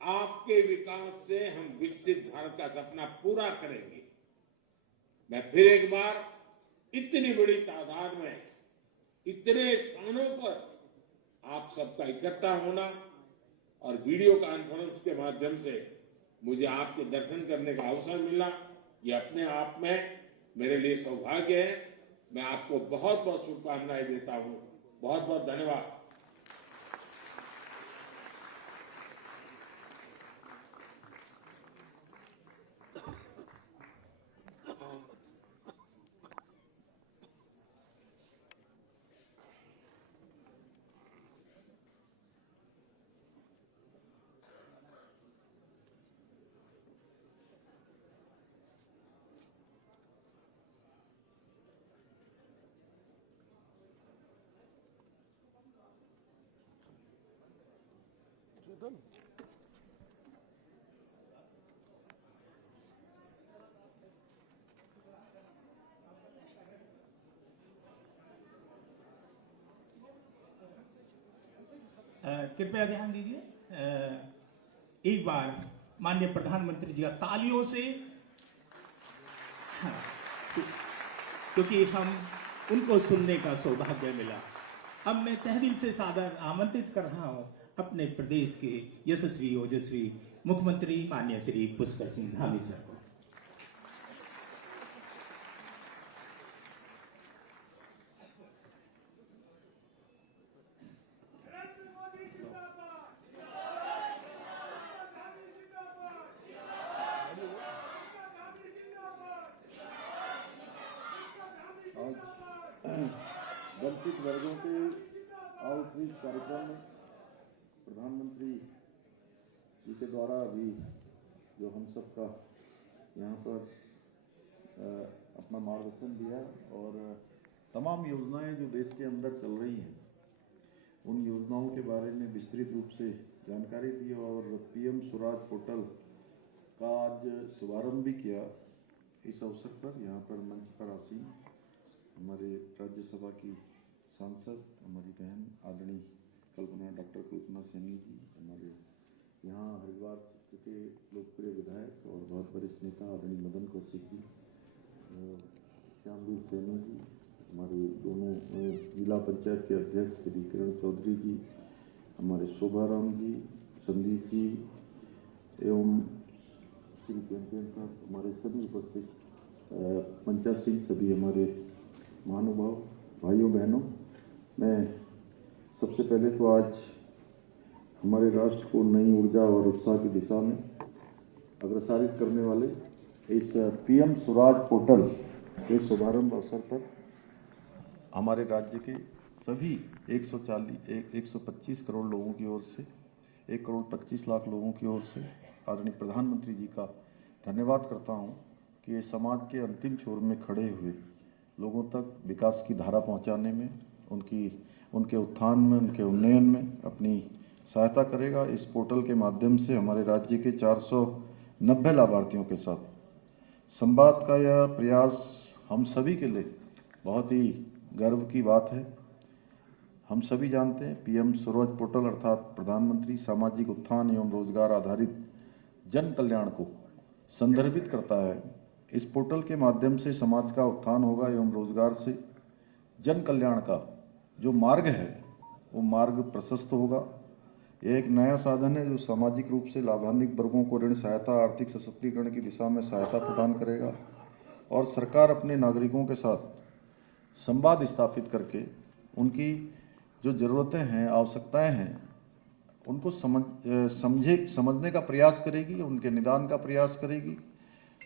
आपके विकास से हम विकसित भारत का सपना पूरा करेंगे। मैं फिर एक बार इतनी बड़ी तादाद में, इतने स्थानों पर आप सबका इकट्ठा होना और वीडियो कॉन्फ्रेंस के माध्यम से मुझे आपके दर्शन करने का अवसर मिला, ये अपने आप में मेरे लिए सौभाग्य है। मैं आपको बहुत बहुत शुभकामनाएं देता हूं। बहुत बहुत धन्यवाद। कृपया ध्यान दीजिए। एक बार माननीय प्रधानमंत्री जी का तालियों से, क्योंकि हम उनको सुनने का सौभाग्य मिला। अब मैं तहदिल से सादर आमंत्रित कर रहा हूं अपने प्रदेश के यशस्वी ओजस्वी मुख्यमंत्री माननीय श्री पुष्कर सिंह धामी सर को। वंचित वर्गों के आउटरीच कार्यक्रम में प्रधानमंत्री जी के द्वारा अभी जो हम सबका यहाँ पर अपना मार्गदर्शन दिया और तमाम योजनाएं जो देश के अंदर चल रही हैं उन योजनाओं के बारे में विस्तृत रूप से जानकारी दी और पीएम स्वराज पोर्टल का आज शुभारंभ भी किया। इस अवसर पर यहाँ पर मंच पर आसीन हमारे राज्यसभा की सांसद हमारी बहन आदरणीय डॉक्टर कल्पना सैनी जी, हमारे यहाँ हरिद्वार के लोकप्रिय विधायक और बहुत वरिष्ठ नेता आदरणीय मदन कौशिक जी, श्यामवीर सैनी जी, हमारे दोनों जिला पंचायत के अध्यक्ष श्री किरण चौधरी जी, हमारे शोभाराम जी, संदीप जी एवं श्री कैंपेन साहब, हमारे सभी उपस्थित पंचायत सिंह, सभी हमारे महानुभाव भाइयों बहनों, मैं सबसे पहले तो आज हमारे राष्ट्र को नई ऊर्जा और उत्साह की दिशा में अग्रसरित करने वाले इस पीएम स्वराज पोर्टल के शुभारंभ अवसर पर हमारे राज्य के सभी 125 करोड़ लोगों की ओर से 1,25,00,000 लोगों की ओर से आदरणीय प्रधानमंत्री जी का धन्यवाद करता हूं कि ये समाज के अंतिम छोर में खड़े हुए लोगों तक विकास की धारा पहुंचाने में, उनके उत्थान में, उनके उन्नयन में अपनी सहायता करेगा। इस पोर्टल के माध्यम से हमारे राज्य के 490 लाभार्थियों के साथ संवाद का यह प्रयास हम सभी के लिए बहुत ही गर्व की बात है। हम सभी जानते हैं पीएम स्वराज पोर्टल अर्थात प्रधानमंत्री सामाजिक उत्थान एवं रोजगार आधारित जन कल्याण को संदर्भित करता है। इस पोर्टल के माध्यम से समाज का उत्थान होगा एवं रोजगार से जन कल्याण का जो मार्ग है वो मार्ग प्रशस्त होगा। यह एक नया साधन है जो सामाजिक रूप से लाभान्वित वर्गों को ऋण सहायता, आर्थिक सशक्तिकरण की दिशा में सहायता प्रदान करेगा और सरकार अपने नागरिकों के साथ संवाद स्थापित करके उनकी जो ज़रूरतें हैं, आवश्यकताएं हैं, उनको समझने का प्रयास करेगी, उनके निदान का प्रयास करेगी,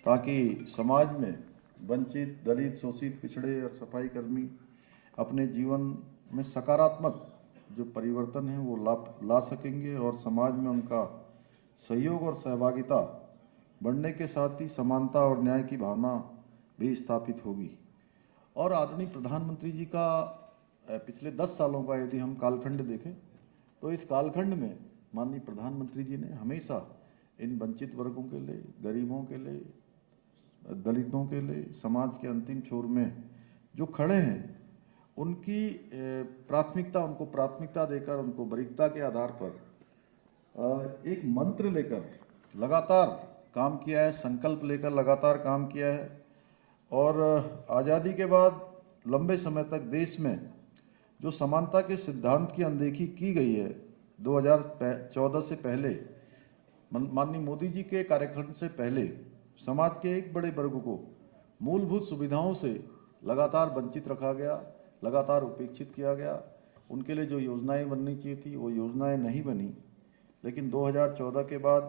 ताकि समाज में वंचित, दलित, शोषित, पिछड़े और सफाई कर्मी अपने जीवन में सकारात्मक जो परिवर्तन है वो ला सकेंगे और समाज में उनका सहयोग और सहभागिता बढ़ने के साथ ही समानता और न्याय की भावना भी स्थापित होगी। और आदरणीय प्रधानमंत्री जी का पिछले 10 सालों का यदि हम कालखंड देखें तो इस कालखंड में माननीय प्रधानमंत्री जी ने हमेशा इन वंचित वर्गों के लिए, गरीबों के लिए, दलितों के लिए, समाज के अंतिम छोर में जो खड़े हैं उनको प्राथमिकता देकर उनको वरीयता के आधार पर एक मंत्र लेकर लगातार काम किया है, संकल्प लेकर लगातार काम किया है। और आज़ादी के बाद लंबे समय तक देश में जो समानता के सिद्धांत की अनदेखी की गई है, 2014 से पहले माननीय मोदी जी के कार्यकाल से पहले समाज के एक बड़े वर्ग को मूलभूत सुविधाओं से लगातार वंचित रखा गया, लगातार उपेक्षित किया गया। उनके लिए जो योजनाएं बननी चाहिए थी वो योजनाएं नहीं बनी। लेकिन 2014 के बाद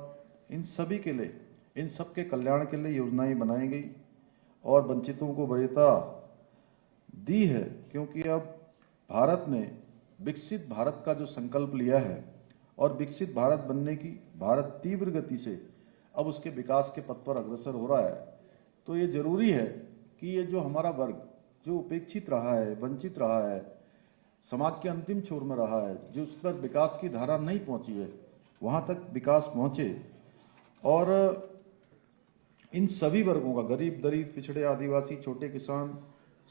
इन सभी के लिए, इन सब के कल्याण के लिए योजनाएं बनाई गई और वंचितों को वरीयता दी है, क्योंकि अब भारत ने विकसित भारत का जो संकल्प लिया है और विकसित भारत बनने की भारत तीव्र गति से अब उसके विकास के पथ पर अग्रसर हो रहा है। तो ये जरूरी है कि ये जो हमारा वर्ग जो उपेक्षित रहा है, वंचित रहा है, समाज के अंतिम छोर में रहा है, जो उस पर विकास की धारा नहीं पहुंची है, वहां तक विकास पहुंचे। और इन सभी वर्गों का, गरीब, दलित, पिछड़े, आदिवासी, छोटे किसान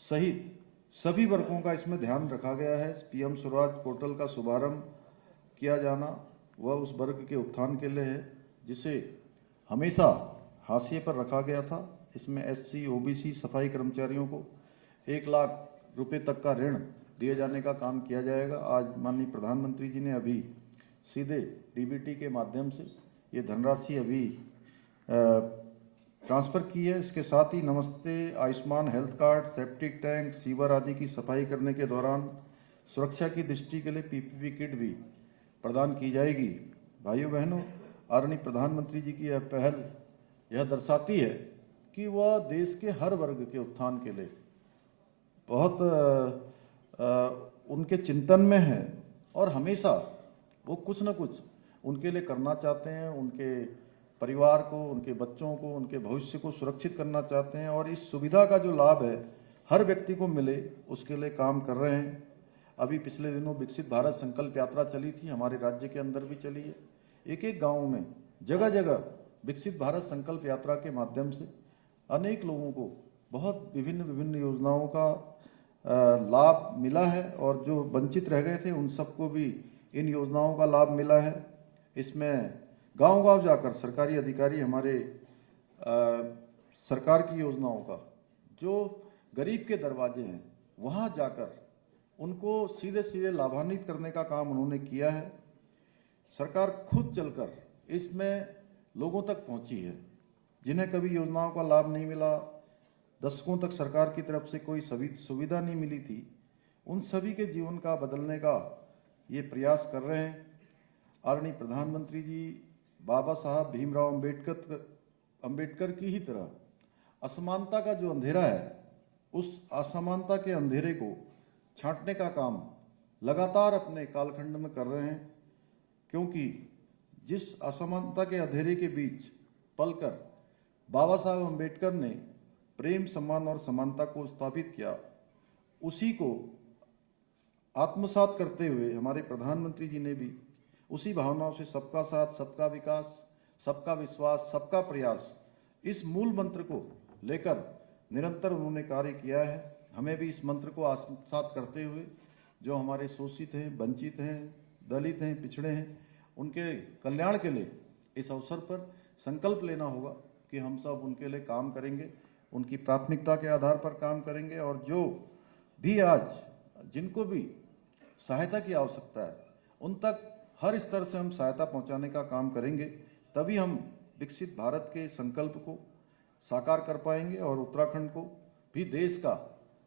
सहित सभी वर्गों का इसमें ध्यान रखा गया है। पीएम स्वराज पोर्टल का शुभारंभ किया जाना वह उस वर्ग के उत्थान के लिए है जिसे हमेशा हाशिए पर रखा गया था। इसमें एससी, ओबीसी, सफाई कर्मचारियों को 1 लाख रुपए तक का ऋण दिए जाने का काम किया जाएगा। आज माननीय प्रधानमंत्री जी ने अभी सीधे डीबीटी के माध्यम से ये धनराशि अभी ट्रांसफर की है। इसके साथ ही नमस्ते, Ayushman health card, septic tank, sewer आदि की सफाई करने के दौरान सुरक्षा की दृष्टि के लिए पीपीपी किट भी प्रदान की जाएगी। भाइयों बहनों, आदरणीय प्रधानमंत्री जी की यह पहल यह दर्शाती है कि वह देश के हर वर्ग के उत्थान के लिए बहुत उनके चिंतन में है और हमेशा वो कुछ न कुछ उनके लिए करना चाहते हैं, उनके परिवार को, उनके बच्चों को, उनके भविष्य को सुरक्षित करना चाहते हैं और इस सुविधा का जो लाभ है हर व्यक्ति को मिले, उसके लिए काम कर रहे हैं। अभी पिछले दिनों विकसित भारत संकल्प यात्रा चली थी, हमारे राज्य के अंदर भी चली है। एक एक गाँव में जगह जगह विकसित भारत संकल्प यात्रा के माध्यम से अनेक लोगों को बहुत विभिन्न योजनाओं का लाभ मिला है और जो वंचित रह गए थे उन सबको भी इन योजनाओं का लाभ मिला है। इसमें गांव-गांव जाकर सरकारी अधिकारी हमारे सरकार की योजनाओं का जो गरीब के दरवाजे हैं वहां जाकर उनको सीधे सीधे लाभान्वित करने का काम उन्होंने किया है। सरकार खुद चलकर इसमें लोगों तक पहुंची है। जिन्हें कभी योजनाओं का लाभ नहीं मिला, दशकों तक सरकार की तरफ से कोई सुविधा नहीं मिली थी, उन सभी के जीवन का बदलने का ये प्रयास कर रहे हैं। आदरणीय प्रधानमंत्री जी बाबा साहब भीमराव अंबेडकर की ही तरह असमानता का जो अंधेरा है, उस असमानता के अंधेरे को छांटने का काम लगातार अपने कालखंड में कर रहे हैं, क्योंकि जिस असमानता के अंधेरे के बीच पलकर बाबा साहब अंबेडकर ने प्रेम, सम्मान और समानता को स्थापित किया, उसी को आत्मसात करते हुए हमारे प्रधानमंत्री जी ने भी उसी भावनाओं से सबका साथ, सबका विकास, सबका विश्वास, सबका प्रयास, इस मूल मंत्र को लेकर निरंतर उन्होंने कार्य किया है। हमें भी इस मंत्र को आत्मसात करते हुए जो हमारे शोषित हैं, वंचित हैं, दलित हैं, पिछड़े हैं, उनके कल्याण के लिए इस अवसर पर संकल्प लेना होगा कि हम सब उनके लिए काम करेंगे, उनकी प्राथमिकता के आधार पर काम करेंगे और जो भी आज जिनको भी सहायता की आवश्यकता है उन तक हर स्तर से हम सहायता पहुंचाने का काम करेंगे। तभी हम विकसित भारत के संकल्प को साकार कर पाएंगे और उत्तराखंड को भी देश का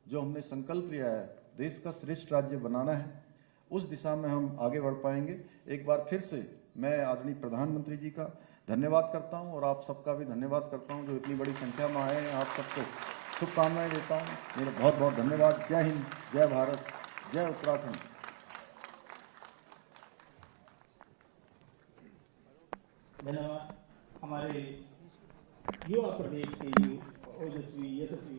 जो हमने संकल्प लिया है, देश का श्रेष्ठ राज्य बनाना है, उस दिशा में हम आगे बढ़ पाएंगे। एक बार फिर से मैं आदरणीय प्रधानमंत्री जी का धन्यवाद करता हूं और आप सबका भी धन्यवाद करता हूं जो इतनी बड़ी संख्या में आए हैं। आप सबको शुभकामनाएं देता हूं। मेरा बहुत बहुत धन्यवाद। जय हिंद, जय भारत, जय उत्तराखंड। धन्यवाद। हमारे युवा प्रदेश के ओजस्वी यशस्वी